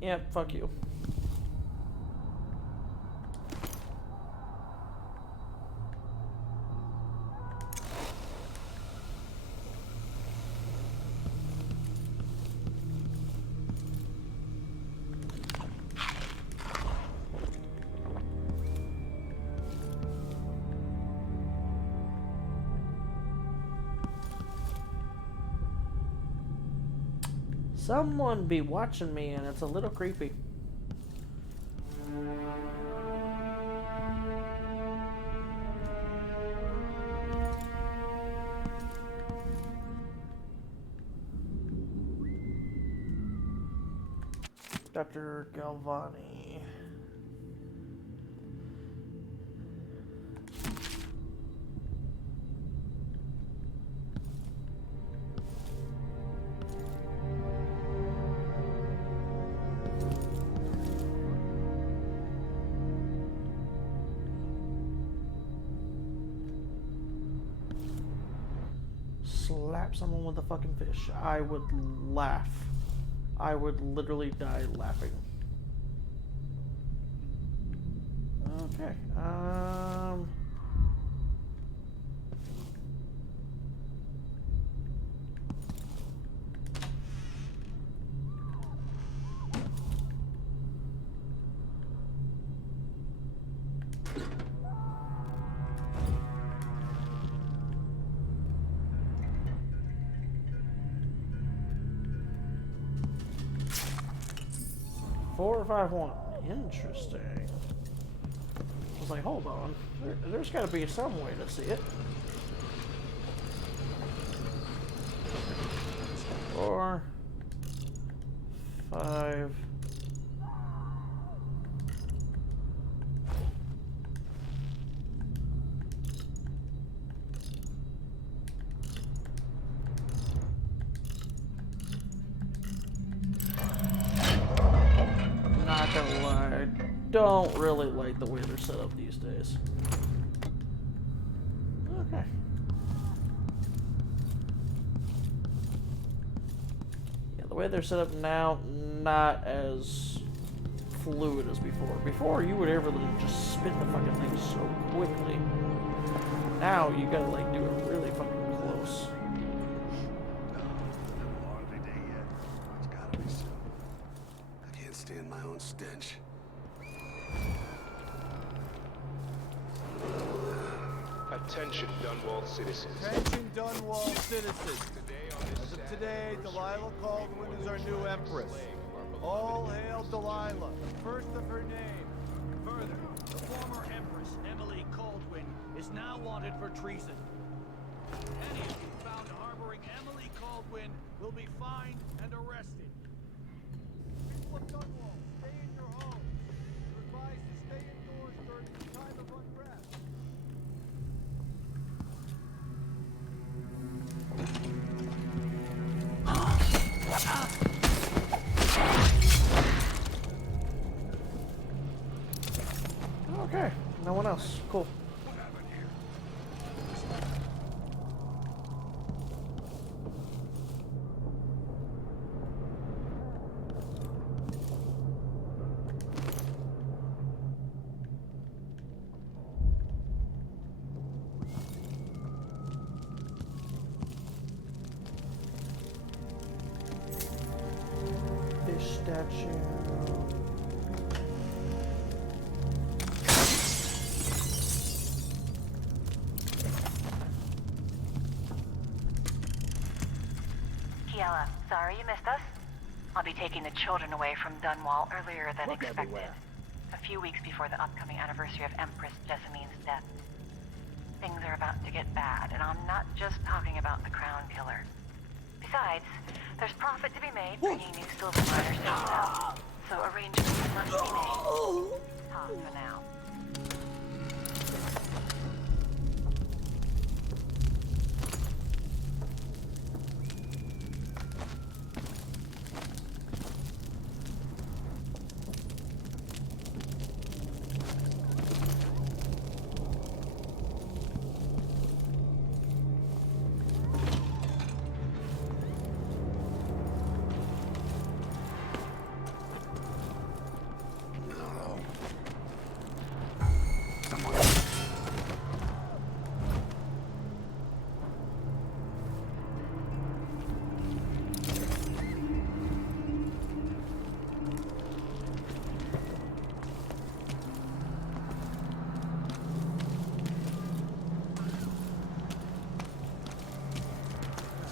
Yep, fuck you. Someone be watching me and it's a little creepy. Dr. Galvani. Slap someone with a fucking fish. I would laugh. I would literally die laughing. Okay. 451. Interesting. I was like, hold on. There's got to be some way to see it. 4, 5, don't really like the way they're set up these days. Okay. Yeah, the way they're set up now, not as fluid as before. Before, you would ever just spin the fucking thing so quickly. Now, you gotta, like, do it really fucking close. I can't stand my own stench. Attention, Dunwall citizens. Attention, Dunwall citizens. As of today, Delilah Caldwin is our new empress. All hail Delilah, the first of her name. Further, the former Empress, Emily Caldwin, is now wanted for treason. Any of you found harboring Emily Caldwin will be fined and arrested. People of Dunwall, stay in your homes. You're advised to stay indoors during this time of unrest. Okay, no one else. Cool. Fish statue. Kiela, sorry you missed us. I'll be taking the children away from Dunwall earlier than expected. A few weeks before the upcoming anniversary of Empress Jessamine's death. Things are about to get bad, and I'm not just talking about the Crown Killer. Besides, there's profit to be made bringing new silver miners down south, so arrangements must be made. Talk for now.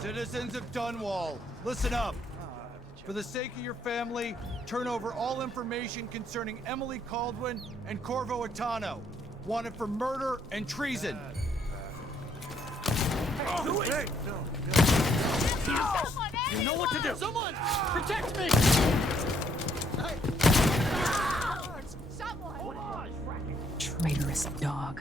Citizens of Dunwall, listen up. For the sake of your family, turn over all information concerning Emily Caldwin and Corvo Atano, wanted for murder and treason. Do it! Hey, You know what to do! Someone! Protect me! Traitorous dog.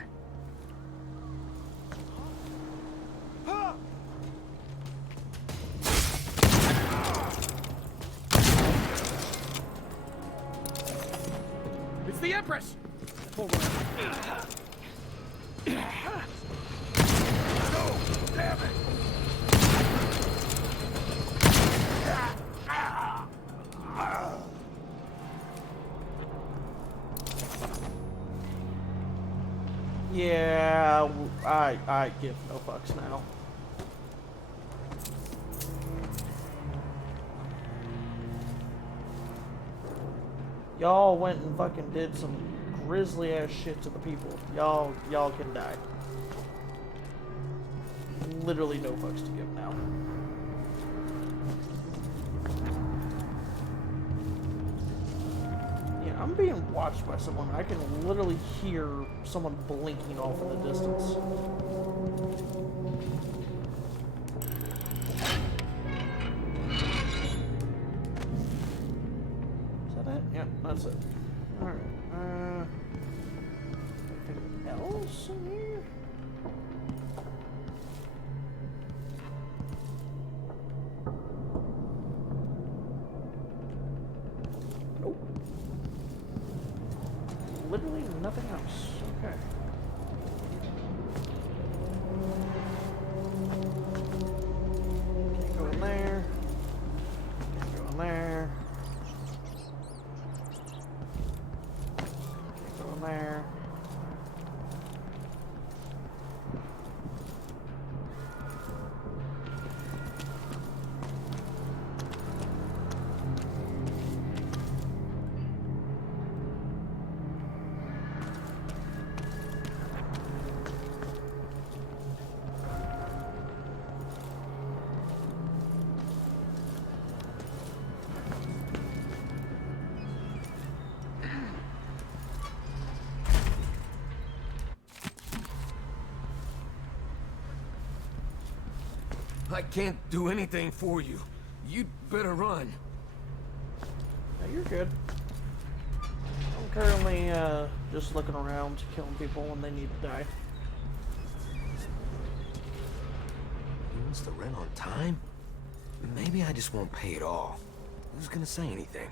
It's the Empress! No, damn it! Yeah, I give no fucks now. Y'all went and fucking did some grisly ass shit to the people. Y'all can die. Literally no fucks to give now. Yeah, I'm being watched by someone. I can literally hear someone blinking off in the distance. Is that it? Yep, that's it. Alright, anything else in here? Nope. nothing else. Okay. Can't go in there. Can't go in there. Can't go in there. I can't do anything for you. You'd better run. No, you're good. I'm currently just looking around, killing people when they need to die. He wants the rent on time? Maybe I just won't pay it all. Who's gonna say anything?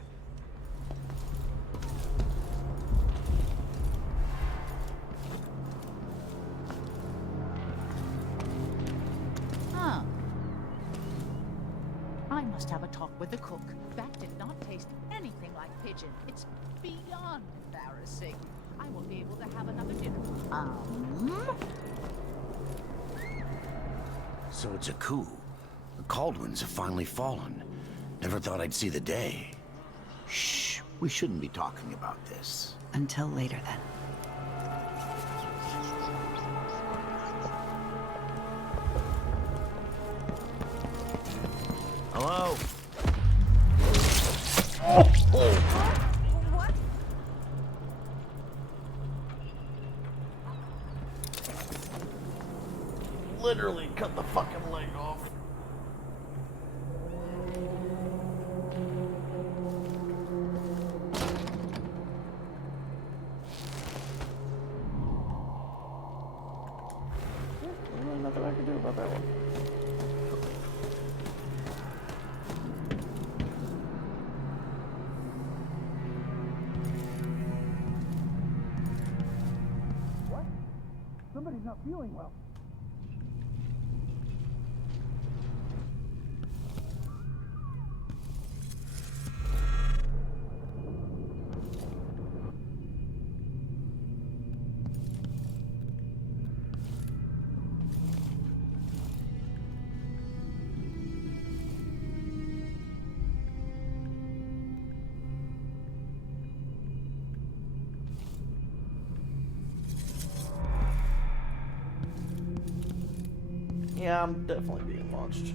Huh. I must have a talk with the cook. That did not taste anything like pigeon. It's beyond embarrassing. I won't be able to have another dinner. So it's a coup. The Caldwins have finally fallen. Never thought I'd see the day. Shh, we shouldn't be talking about this. Until later, then. Hello? What? Literally cut the fucking leg off. Really nothing I can do about that one. What? Somebody's not feeling well. Yeah, I'm definitely being launched.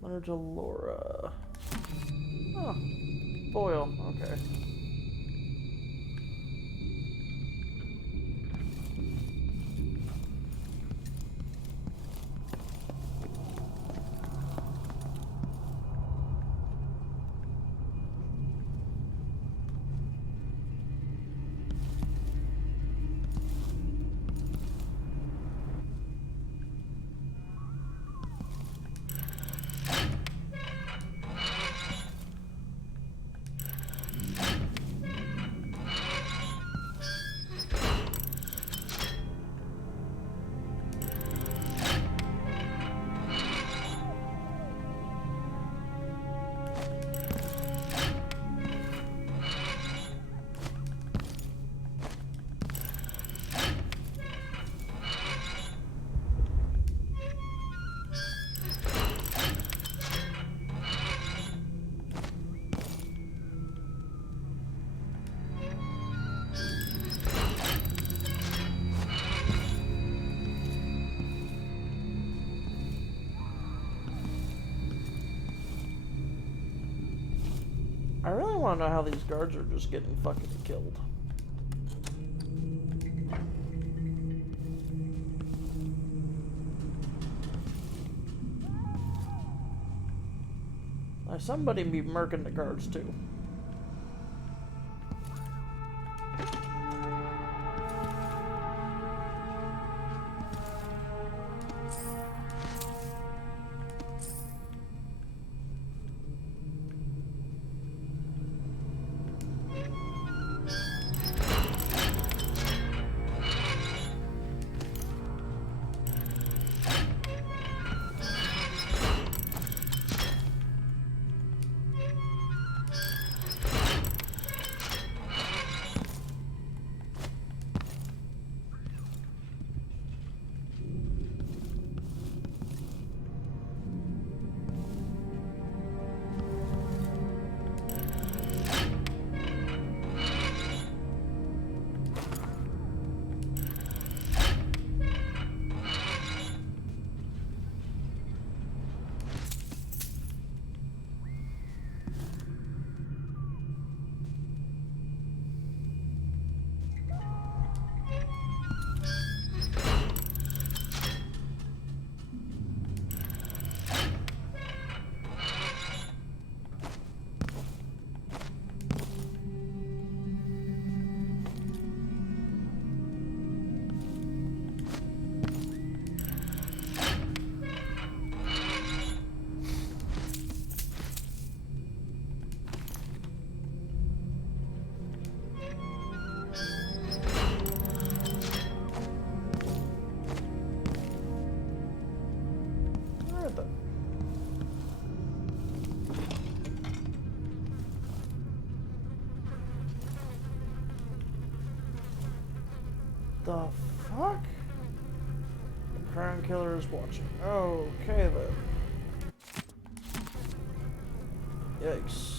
Letter to Laura. Oh, Boyle. Okay. of want to know how these guards are just getting fucking killed. Like, somebody be murking the guards too. The fuck? The Crown Killer is watching. Okay then. Yikes.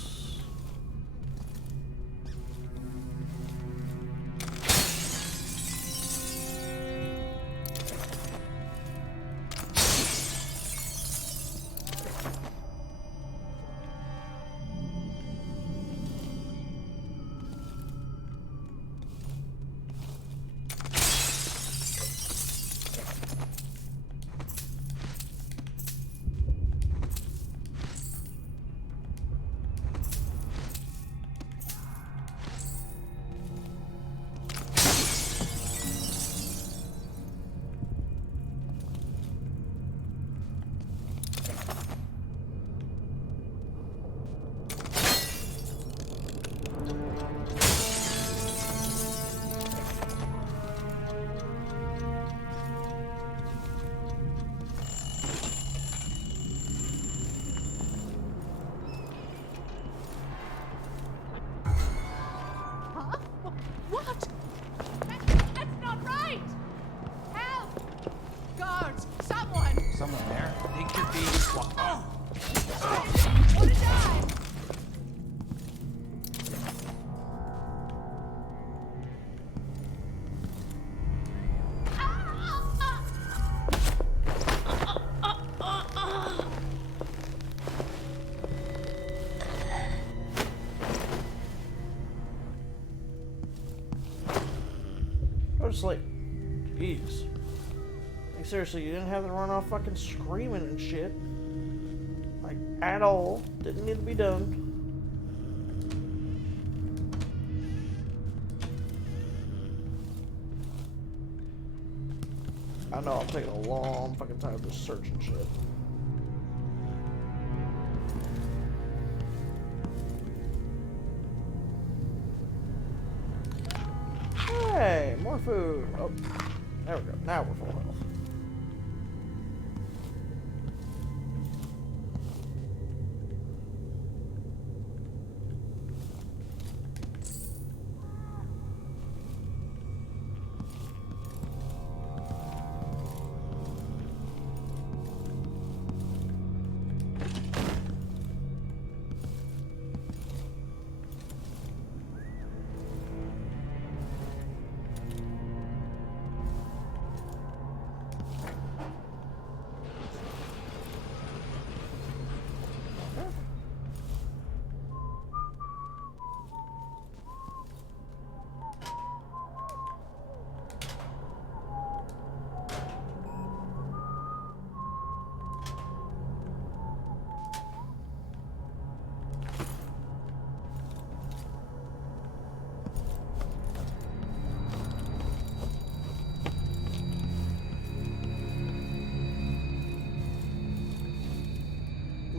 Just like, jeez. Like, seriously, you didn't have to run off fucking screaming and shit. Like, at all. Didn't need to be done. I know I'm taking a long fucking time just searching shit. Hey, more food. Oh, there we go. Now we're full health.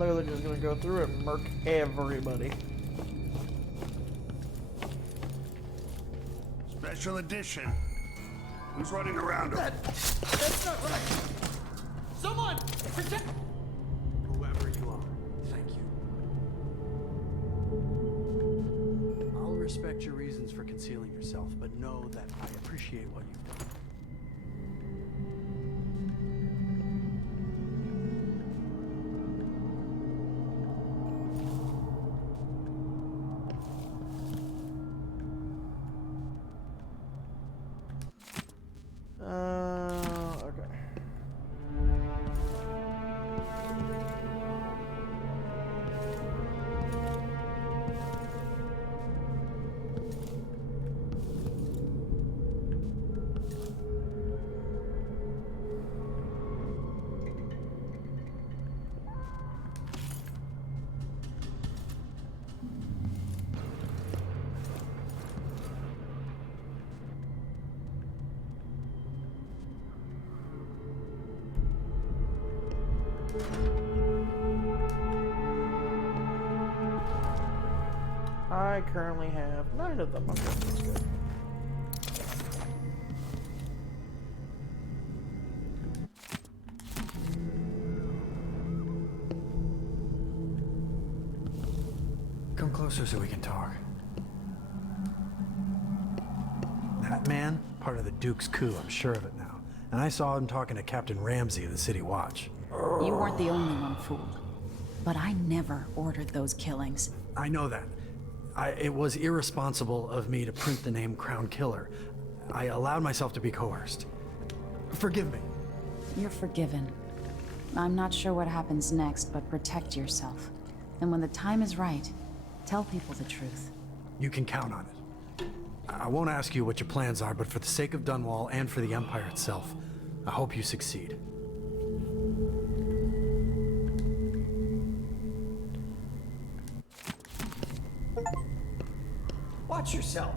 Literally just gonna go through and murk everybody. Special edition. Who's running around? That's not right! Someone! Protect... Whoever you are, thank you. I'll respect your reasons for concealing yourself, but know that I appreciate what you've done. Okay. I currently have 9 of them. Okay, that's good. Come closer so we can talk. That man, part of the Duke's coup, I'm sure of it now. And I saw him talking to Captain Ramsey of the City Watch. You weren't the only one fooled. But I never ordered those killings. I know that. It was irresponsible of me to print the name Crown Killer. I allowed myself to be coerced. Forgive me. You're forgiven. I'm not sure what happens next, but protect yourself. And when the time is right, tell people the truth. You can count on it. I won't ask you what your plans are, but for the sake of Dunwall and for the Empire itself, I hope you succeed. Watch yourself.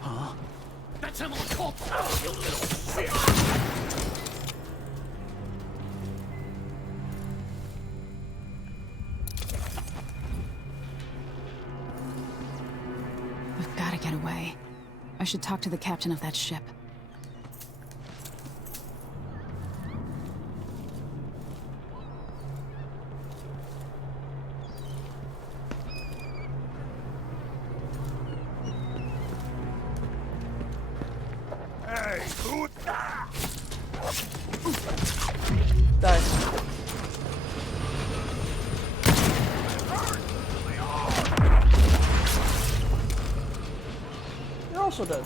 Huh? That's Emily Caldwell, you little shit! We've got to get away. I should talk to the captain of that ship. Hey, who? Die. You're also dead.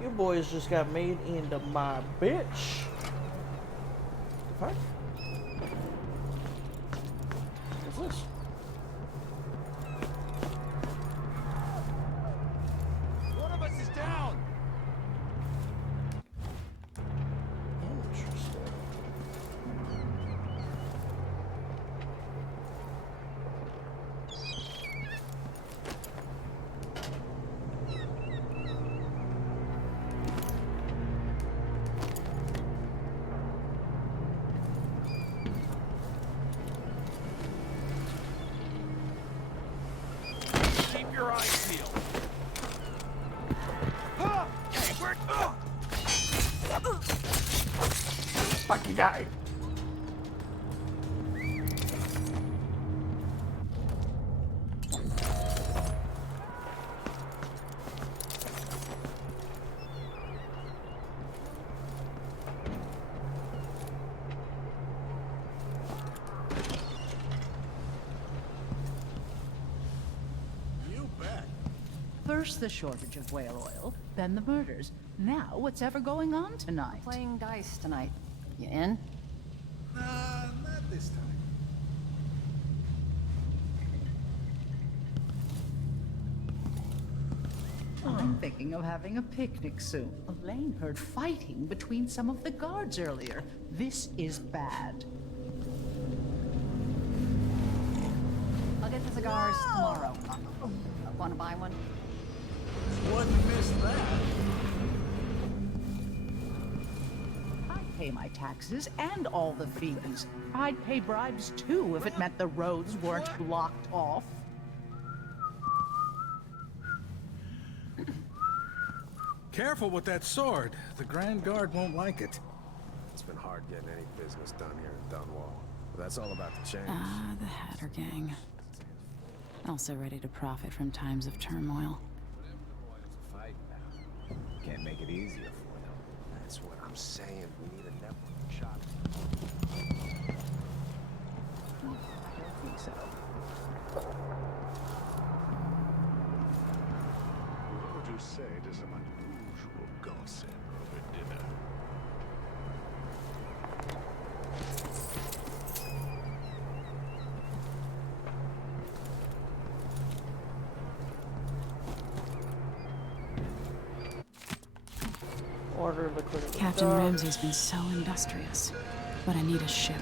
You boys just got made into my bitch. What? What's this? One of us is down! Interesting. Lucky guy. First the shortage of whale oil, then the murders. Now what's ever going on tonight? Playing dice tonight. You in? Nah, not this time. I'm thinking of having a picnic soon. Elaine heard fighting between some of the guards earlier. This is bad. I'll get the cigars tomorrow. Want to buy one? Wouldn't miss that. I'd pay my taxes and all the fees. I'd pay bribes too if it meant the roads weren't blocked off. Careful with that sword. The Grand Guard won't like it. It's been hard getting any business done here in Dunwall. But that's all about to change. Ah, the Hatter Gang. Also ready to profit from times of turmoil. Fight now. Can't make it easier for them. That's what I'm saying. We need a network shot. I don't think so. What would you say to some unusual gossip over dinner? Order the clear the Captain dock. Ramsey's been so industrious, but I need a ship.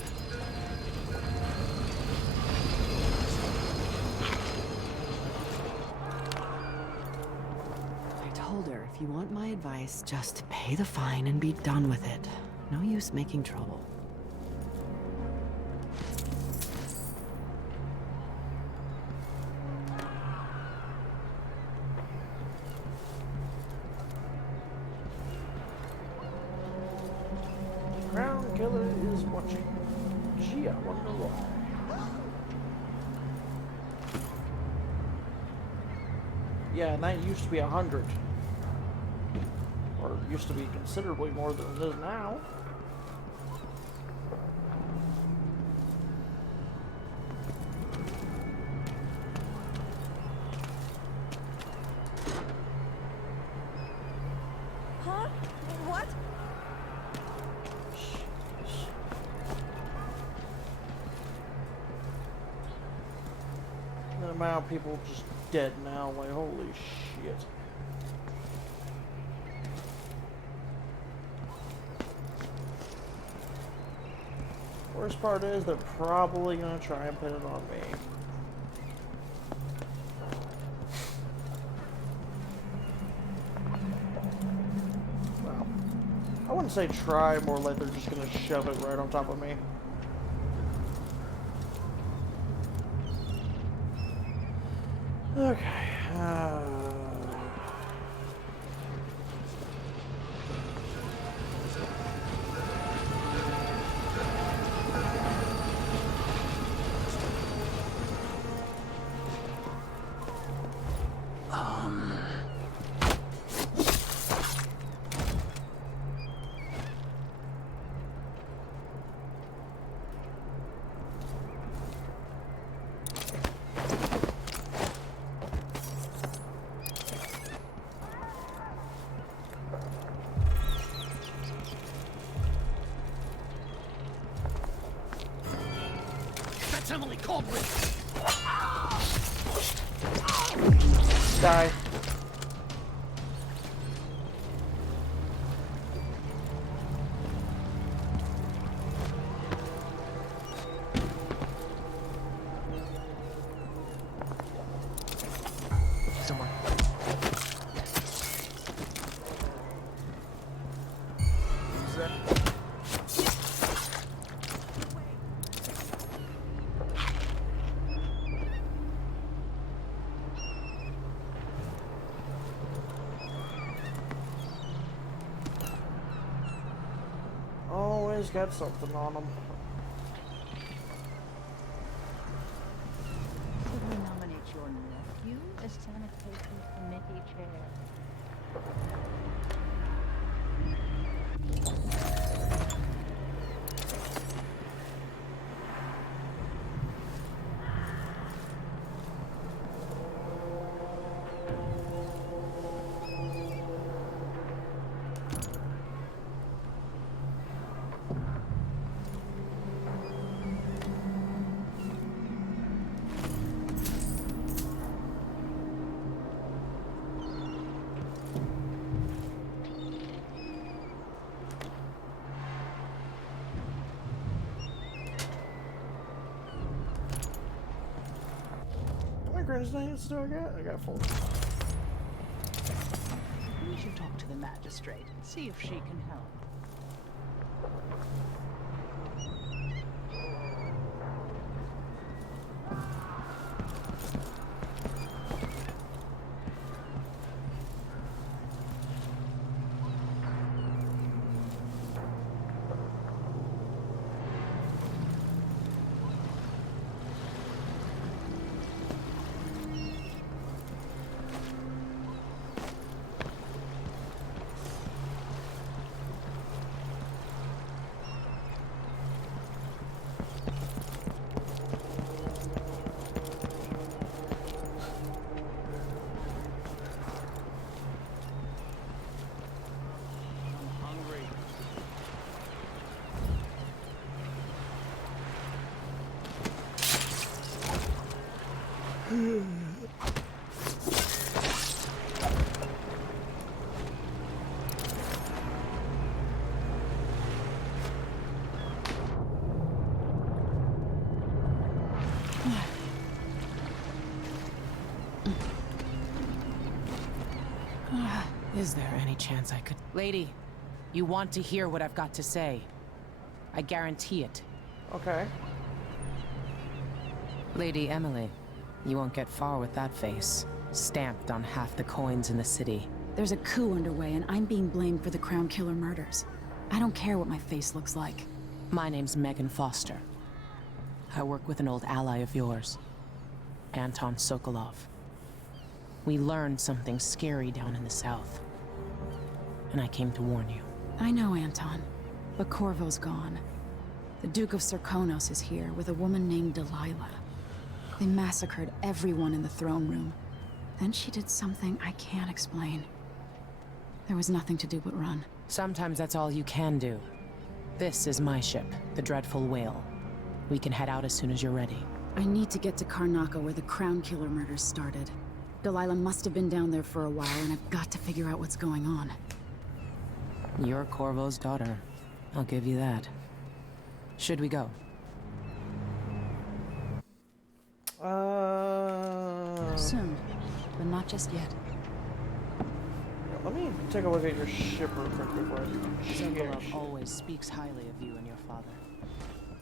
I told her if you want my advice, just pay the fine and be done with it. No use making trouble. Crown Killer is watching. Gee, I wonder why. Yeah, and that used to be 100. Or it used to be considerably more than it is now. Huh? What? The amount of people just dead now, like, holy shit. Worst part is they're probably gonna try and pin it on me. Well, I wouldn't say try, more like they're just gonna shove it right on top of me. Okay. That's Emily Caldwell! Die. Someone. Who's that? always got something on them. Should we nominate your nephew as sanitation committee chair? How many grenades do I got? I got 4. We should talk to the magistrate and see if she can help. Is there any chance I could... Lady, you want to hear what I've got to say. I guarantee it. Okay. Lady Emily, you won't get far with that face. Stamped on half the coins in the city. There's a coup underway, and I'm being blamed for the Crown Killer murders. I don't care what my face looks like. My name's Megan Foster. I work with an old ally of yours, Anton Sokolov. We learned something scary down in the south, and I came to warn you. I know, Anton, but Corvo's gone. The Duke of Serkonos is here with a woman named Delilah. They massacred everyone in the throne room. Then she did something I can't explain. There was nothing to do but run. Sometimes that's all you can do. This is my ship, the Dreadful Whale. We can head out as soon as you're ready. I need to get to Karnaca where the Crown Killer murders started. Delilah must have been down there for a while, and I've got to figure out what's going on. You're Corvo's daughter. I'll give you that. Should we go? Soon, but not just yet. Let me take a look at your ship real quick before I Sokolov always speaks highly of you and your father.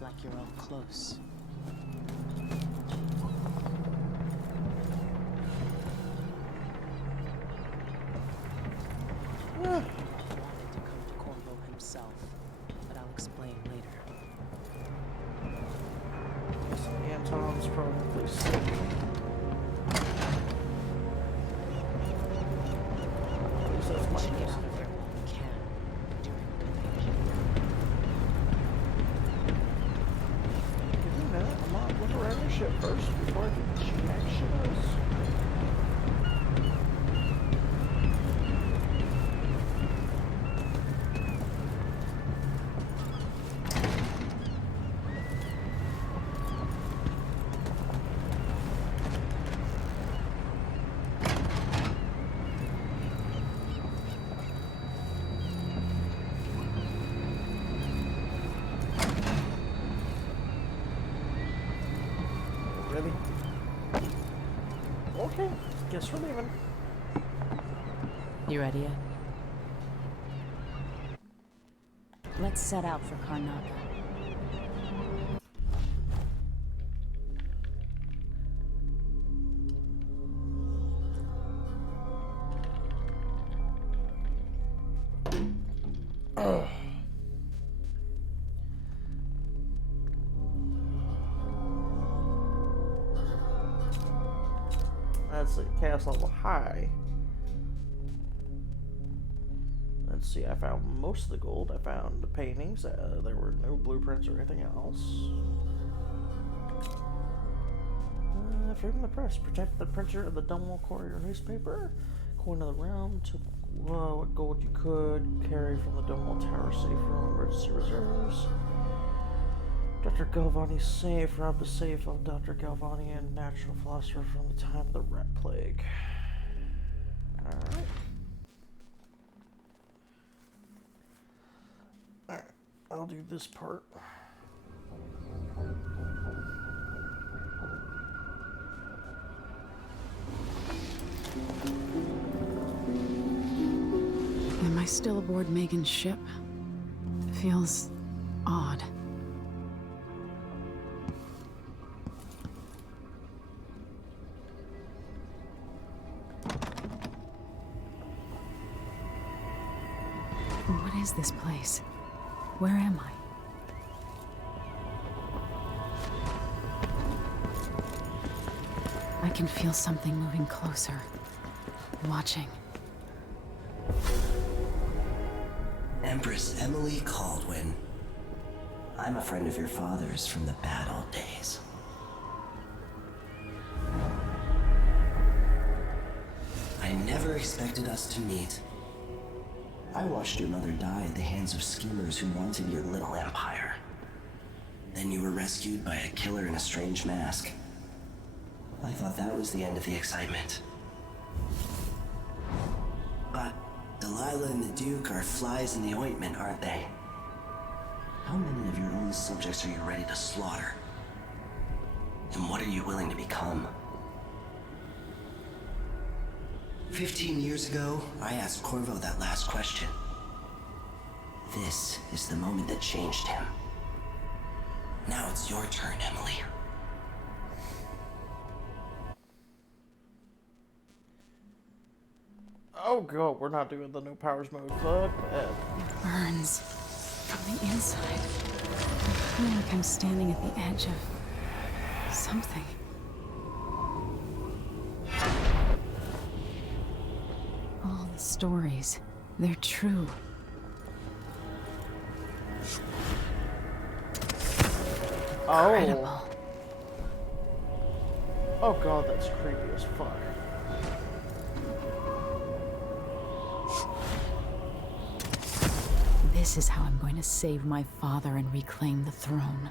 Like you're all close. I wanted to come to Corvo himself, but I'll explain later. Anton's probably sick. We should get out of here while we can during the invasion. Give me a minute. I'm not look around your ship first before I can jack shit else. Really? Okay, guess we're leaving. You ready yet? Let's set out for Karnaca. chaos level high. Let's see, I found most of the gold. I found the paintings. There were no blueprints or anything else. Freedom of the press. Protect the printer of the Dunwall Courier newspaper. Coin of the realm. Took what gold you could. Carry from the Dunwall Tower safe room. Emergency reserves. Dr. Galvani's safe. Robbed the safe of Dr. Galvani, and natural philosopher from the time of the rat plague. Alright. Alright. I'll do this part. Am I still aboard Megan's ship? It feels odd. What is this place? Where am I? I can feel something moving closer. Watching. Empress Emily Caldwin. I'm a friend of your father's from the bad old days. I never expected us to meet. I watched your mother die at the hands of schemers who wanted your little empire. Then you were rescued by a killer in a strange mask. I thought that was the end of the excitement. But Delilah and the Duke are flies in the ointment, aren't they? How many of your own subjects are you ready to slaughter? And what are you willing to become? 15 years ago, I asked Corvo that last question. This is the moment that changed him. Now it's your turn, Emily. Oh god, we're not doing the no powers mode. Fuck that. Burns from the inside. I feel like I'm standing at the edge of something. All the stories, they're true. Incredible. Oh god, that's creepy as fuck. This is how I'm going to save my father and reclaim the throne.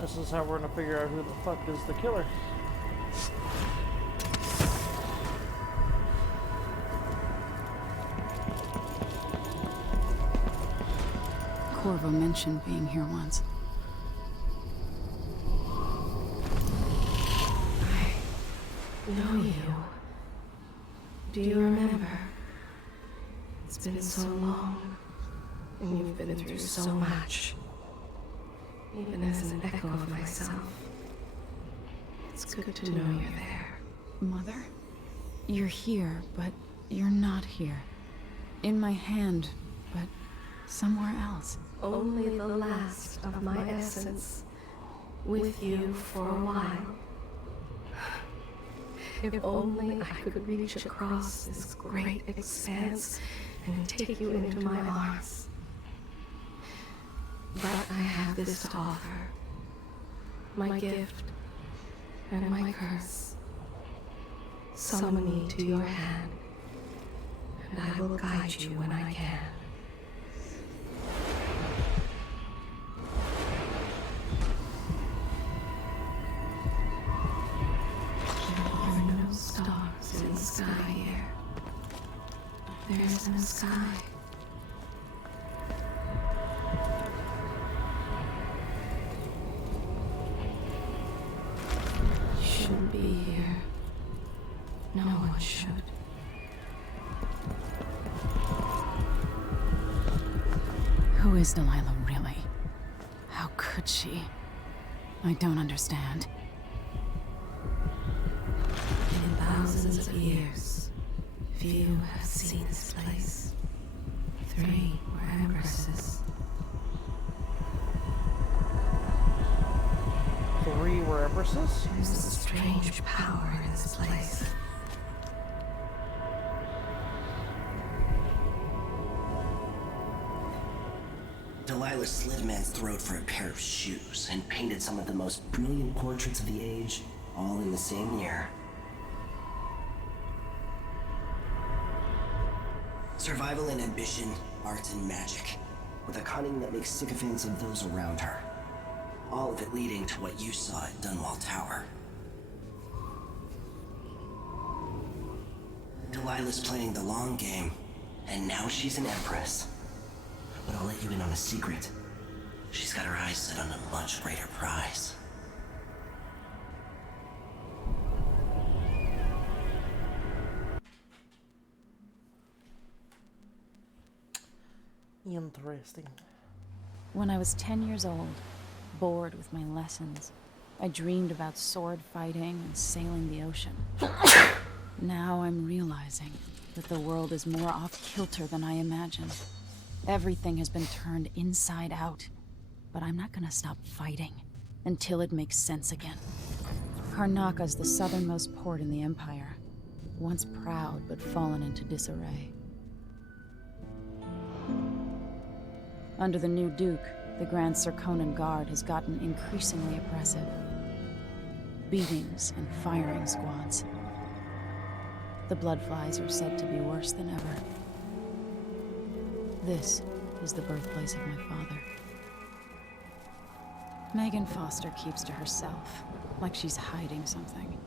This is how we're gonna figure out who the fuck is the killer. Corvo mentioned being here once. I know you. Do you remember? It's been so long, and you've been through so much. Even as an echo of myself, it's good to know you're there. Mother? You're here, but you're not here. In my hand, but somewhere else. Only the last of my essence, with you for a while. If only I could reach across this great expanse and take you into my arms. But I have this to offer. My gift and my curse. Summon me to your hand, and I will guide you when I can. There are no stars in the sky here. There is no sky. Shouldn't be here. No one should. Who is Delilah really? How could she? I don't understand. you have seen this place. 3 were empresses. 3 were empresses? There's a strange power in this place. Delilah slit a man's throat for a pair of shoes and painted some of the most brilliant portraits of the age, all in the same year. Survival and ambition, art and magic, with a cunning that makes sycophants of those around her. All of it leading to what you saw at Dunwall Tower. Delilah's playing the long game, and now she's an empress. But I'll let you in on a secret. She's got her eyes set on a much greater prize. Interesting. When I was 10 years old, bored with my lessons, I dreamed about sword fighting and sailing the ocean. Now I'm realizing that the world is more off-kilter than I imagined. Everything has been turned inside out, but I'm not gonna stop fighting until it makes sense again. Karnaka's the southernmost port in the Empire, once proud but fallen into disarray. Under the new Duke, the Grand Serkonan Guard has gotten increasingly oppressive. Beatings and firing squads. The Bloodflies are said to be worse than ever. This is the birthplace of my father. Megan Foster keeps to herself, like she's hiding something.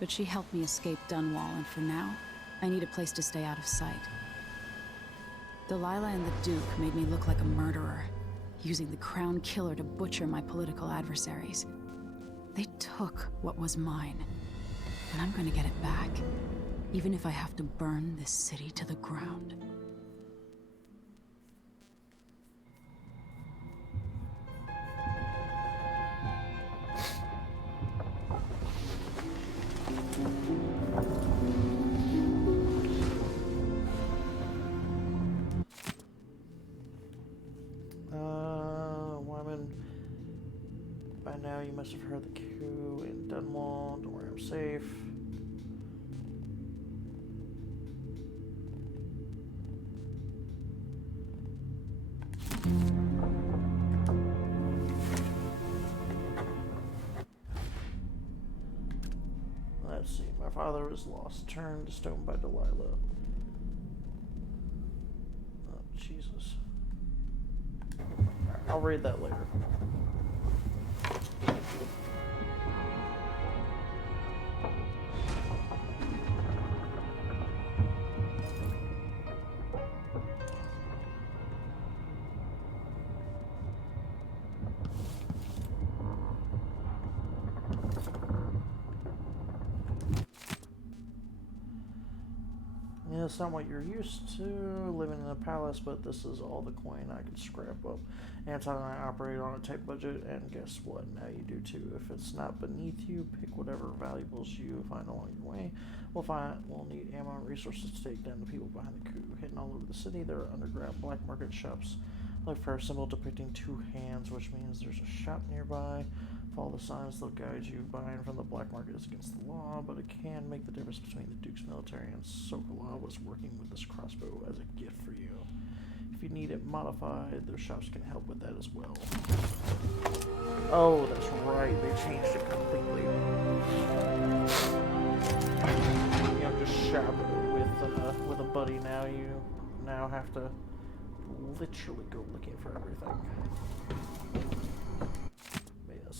But she helped me escape Dunwall, and for now, I need a place to stay out of sight. Delilah and the Duke made me look like a murderer, using the Crown Killer to butcher my political adversaries. They took what was mine, and I'm gonna get it back, even if I have to burn this city to the ground. Wyman, by now you must have heard the coup in Dunwall. Don't worry, I'm safe. Let's see, my father was lost, turned to stone by Delilah. Oh, Jesus. I'll read that later. Yeah, it's not what you're used to, living in a palace, but this is all the coin I can scrap up. Anton and I operate on a tight budget, and guess what? Now you do too. If it's not beneath you, pick whatever valuables you find along your way. We'll need ammo and resources to take down the people behind the coup. Hidden all over the city, there are underground black market shops. Look for a symbol depicting 2 hands, which means there's a shop nearby. Follow the signs, they'll guide you. Buying from the black market is against the law, but it can make the difference between the Duke's military and Sokolov was working with this crossbow as a gift for you. If you need it modified, those shops can help with that as well. Oh, that's right, they changed it completely. You don't just shop with a buddy now, you now have to literally go looking for everything.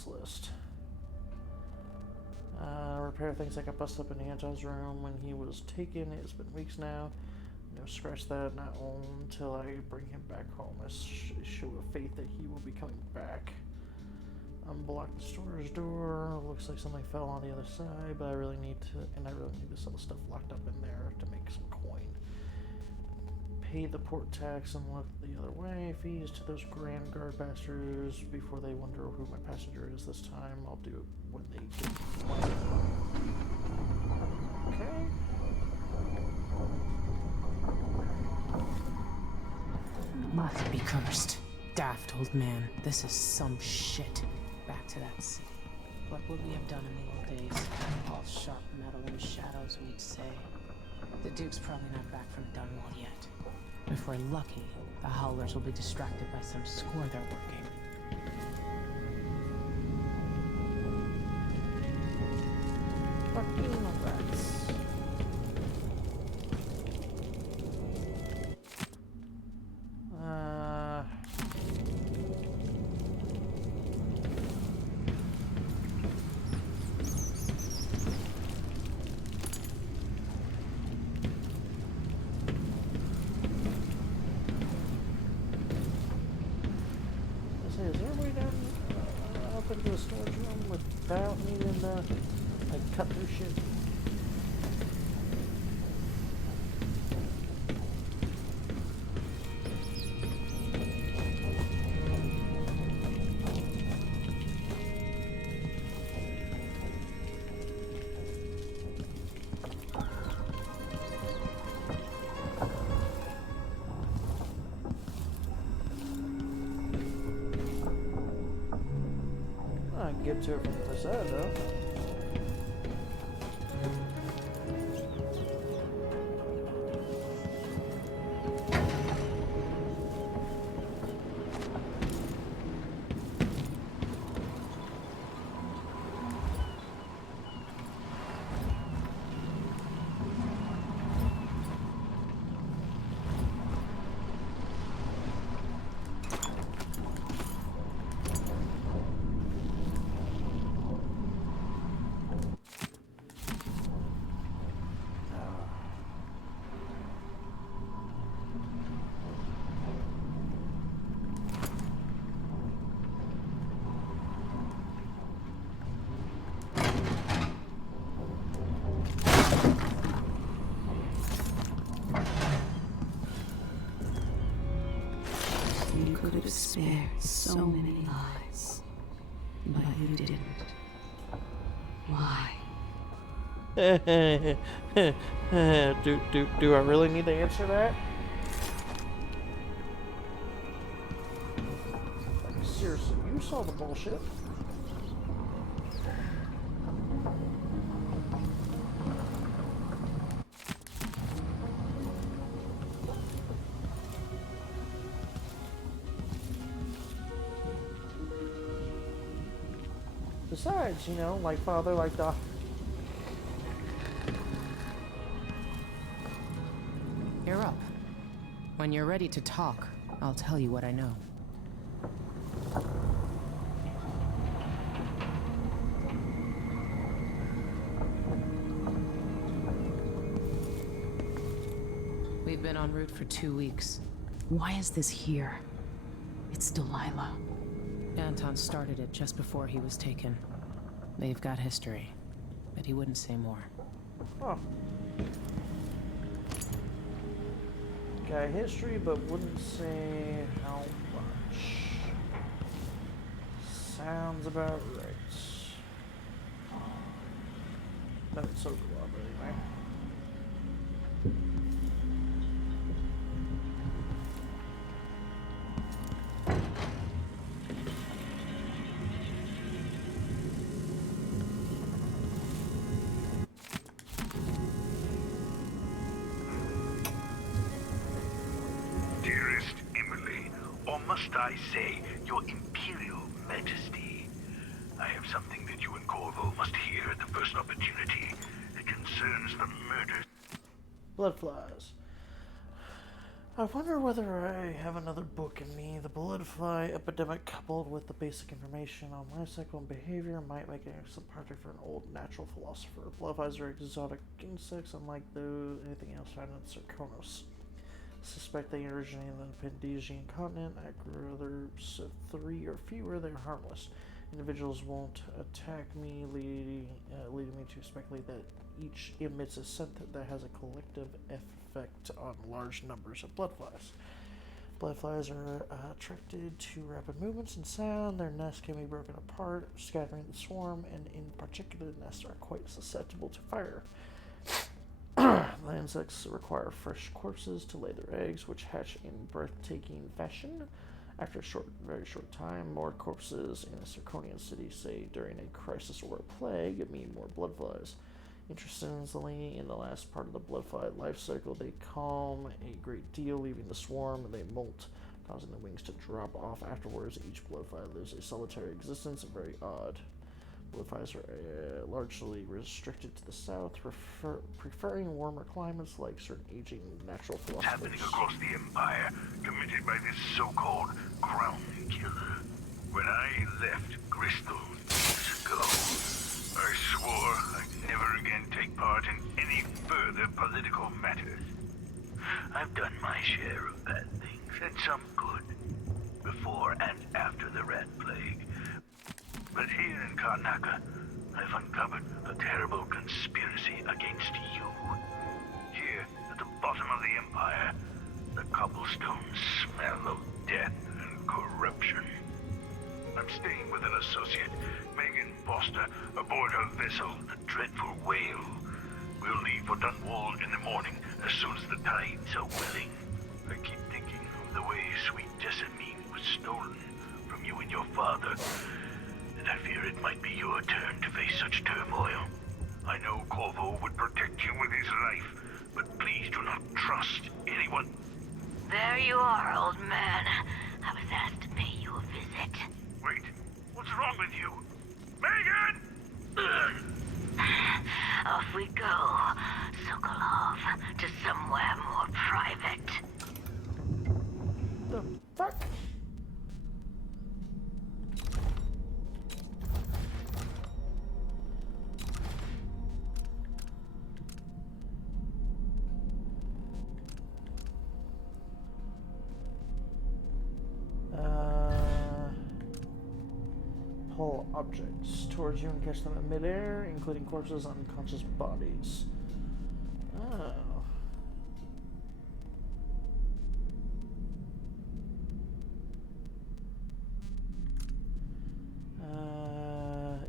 List. Repair things like I busted up in Anton's room when he was taken. It's been weeks now. No, scratch that. Not until I bring him back home. I show a faith that he will be coming back. Unblock the storage door. Looks like something fell on the other side, but I really need to sell the stuff locked up in there to make some coin. Pay the port tax and look the other way. Fees to those Grand Guard bastards before they wonder who my passenger is this time. I'll do it when they get money. Okay. Must be cursed. Daft old man. This is some shit. Back to that city. What would we have done in the old days? All sharp metal and shadows, we'd say. The Duke's probably not back from Dunwall yet. If we're lucky, the Howlers will be distracted by some score they're working. Fucking rats. Is there a way down up into the storage room without needing to like cut through shit? I can get to it from the other side though. You could have spared so many lives, but you didn't. Why? Do I really need to answer that? Like, seriously, you saw the bullshit. Besides, you know, like father, like daughter. You're up. When you're ready to talk, I'll tell you what I know. We've been en route for 2 weeks. Why is this here? It's Delilah. Anton started it just before he was taken. They've got history, but he wouldn't say more. Oh. Got history, but wouldn't say how much. Sounds about right. But it's so cool, anyway. Dearest Emily, or must I say, Your Imperial Majesty, I have something that you and Corvo must hear at the first opportunity. It concerns the murder. Blood flies. I wonder whether I have another book in me. The blood fly epidemic, coupled with the basic information on life cycle and behavior, might make an excellent project for an old natural philosopher. Blood flies are exotic insects, unlike anything else found in Sarkonos. Suspect they originate in the Pendesian continent. At groups of 3 or fewer, they're harmless. Individuals won't attack me, leading me to speculate that each emits a scent that has a collective effect on large numbers of blood flies. Blood flies are attracted to rapid movements and sound. Their nests can be broken apart, scattering the swarm, and in particular, nests are quite susceptible to fire. The insects require fresh corpses to lay their eggs, which hatch in breathtaking fashion. After a very short time, more corpses in a Zirconian city, say during a crisis or a plague, mean more bloodflies. Interestingly, in the last part of the bloodfly life cycle, they calm a great deal, leaving the swarm, and they molt, causing the wings to drop off afterwards. Each bloodfly lives a solitary existence, and very odd. Bloodflies are largely restricted to the south, preferring warmer climates like certain aging natural philosophers. Happening across the Empire, committed by this so-called Crown Killer. When I left Bristol years ago, I swore I'd never again take part in any further political matters. I've done my share of bad things, and some good, before and after the Rat Plague. But here in Karnaca, I've uncovered a terrible conspiracy against you. Here, at the bottom of the Empire, the cobblestones smell of death and corruption. I'm staying with an associate, Megan Foster, aboard her vessel, the Dreadful Whale. We'll leave for Dunwall in the morning, as soon as the tides are willing. I keep thinking of the way sweet Jessamine was stolen from you and your father. And I fear it might be your turn to face such turmoil. I know Corvo would protect you with his life, but please do not trust anyone. There you are, old man. I was asked to pay you a visit. Wait, what's wrong with you? Megan! Off we go, Sokolov, to somewhere more private. The fuck? Pull objects towards you and catch them in midair, including corpses and unconscious bodies. Oh.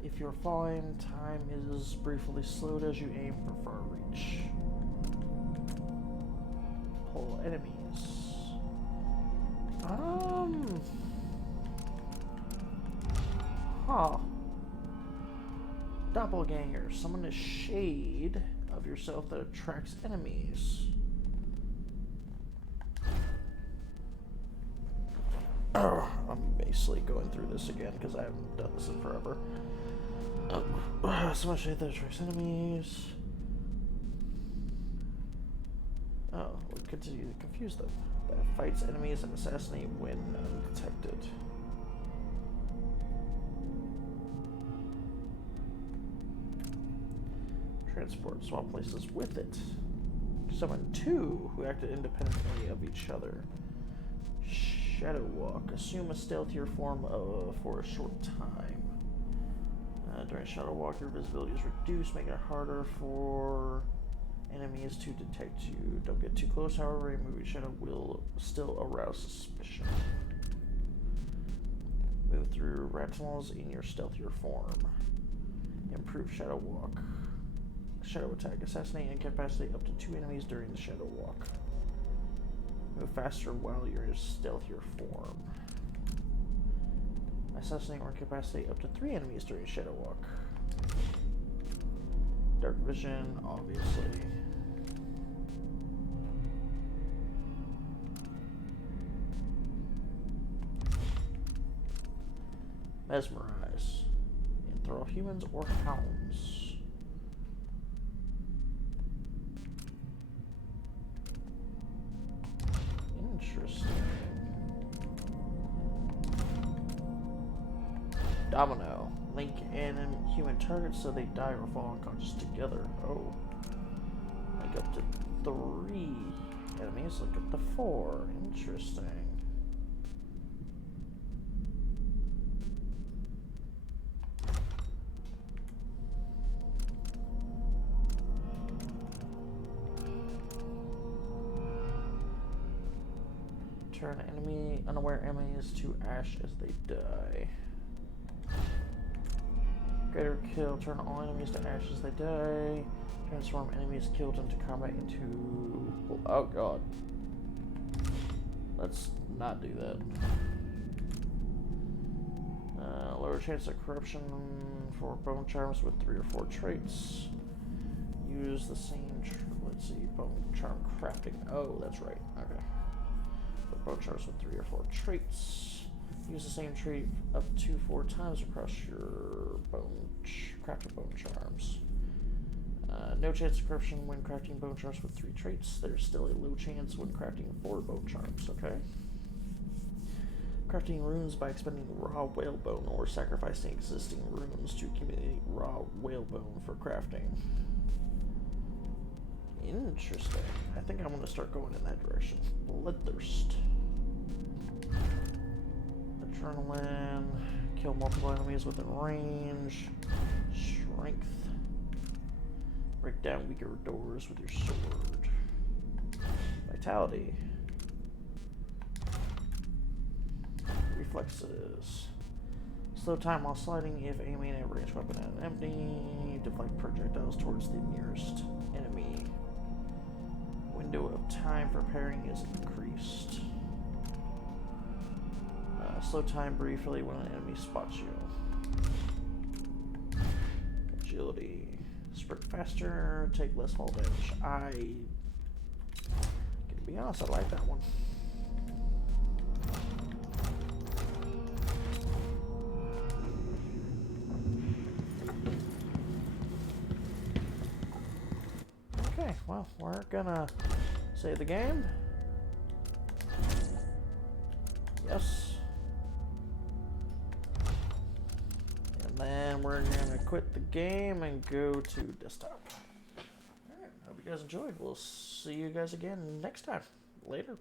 If you're falling, time is briefly slowed as you aim for far reach. Pull enemies. Huh. Doppelganger. Summon a shade of yourself that attracts enemies. I'm basically going through this again because I haven't done this in forever. Summon a shade that attracts enemies. Oh, we'll continue to confuse them. That fights enemies and assassinate when undetected. Transport, swap places with it. Summon two who acted independently of each other. Shadow Walk, assume a stealthier form for a short time. During Shadow Walk, your visibility is reduced, making it harder for enemies to detect you. Don't get too close, however, a moving shadow will still arouse suspicion. Move through rat tunnels in your stealthier form. Improve Shadow Walk. Shadow attack. Assassinate and incapacitate up to 2 enemies during the Shadow Walk. Move faster while you're in a stealthier form. Assassinate or incapacitate up to 3 enemies during Shadow Walk. Dark Vision, obviously. Mesmerize. Enthrall humans or hounds. Interesting. Domino. Link and human targets so they die or fall unconscious together. Oh. Link up to 3 enemies. Link up to 4. Interesting. Turn unaware enemies to ash as they die. Greater kill, turn all enemies to ash as they die. Transform enemies killed into combat into... Oh god. Let's not do that. Lower chance of corruption for bone charms with 3 or 4 traits. Use the same... let's see, bone charm crafting. Oh, that's right. Okay. For bone charms with 3 or 4 traits. Use the same trait up to 4 times across your crafted bone charms. No chance of corruption when crafting bone charms with 3 traits. There's still a low chance when crafting 4 bone charms, okay? Crafting runes by expending raw whalebone or sacrificing existing runes to accumulate raw whalebone for crafting. Interesting. I think I'm going to start going in that direction. Bloodthirst. Adrenaline. Kill multiple enemies within range. Strength. Break down weaker doors with your sword. Vitality. Reflexes. Slow time while sliding if aiming at ranged weapon at an enemy. Deflect projectiles towards the nearest enemy. Window of time for parrying is increased. Slow time briefly when an enemy spots you. Agility. Sprint faster, take less fall damage. To be honest, I like that one. Okay, well, we're gonna save the game. Yes. And then we're gonna quit the game and go to desktop. Alright, hope you guys enjoyed. We'll see you guys again next time. Later.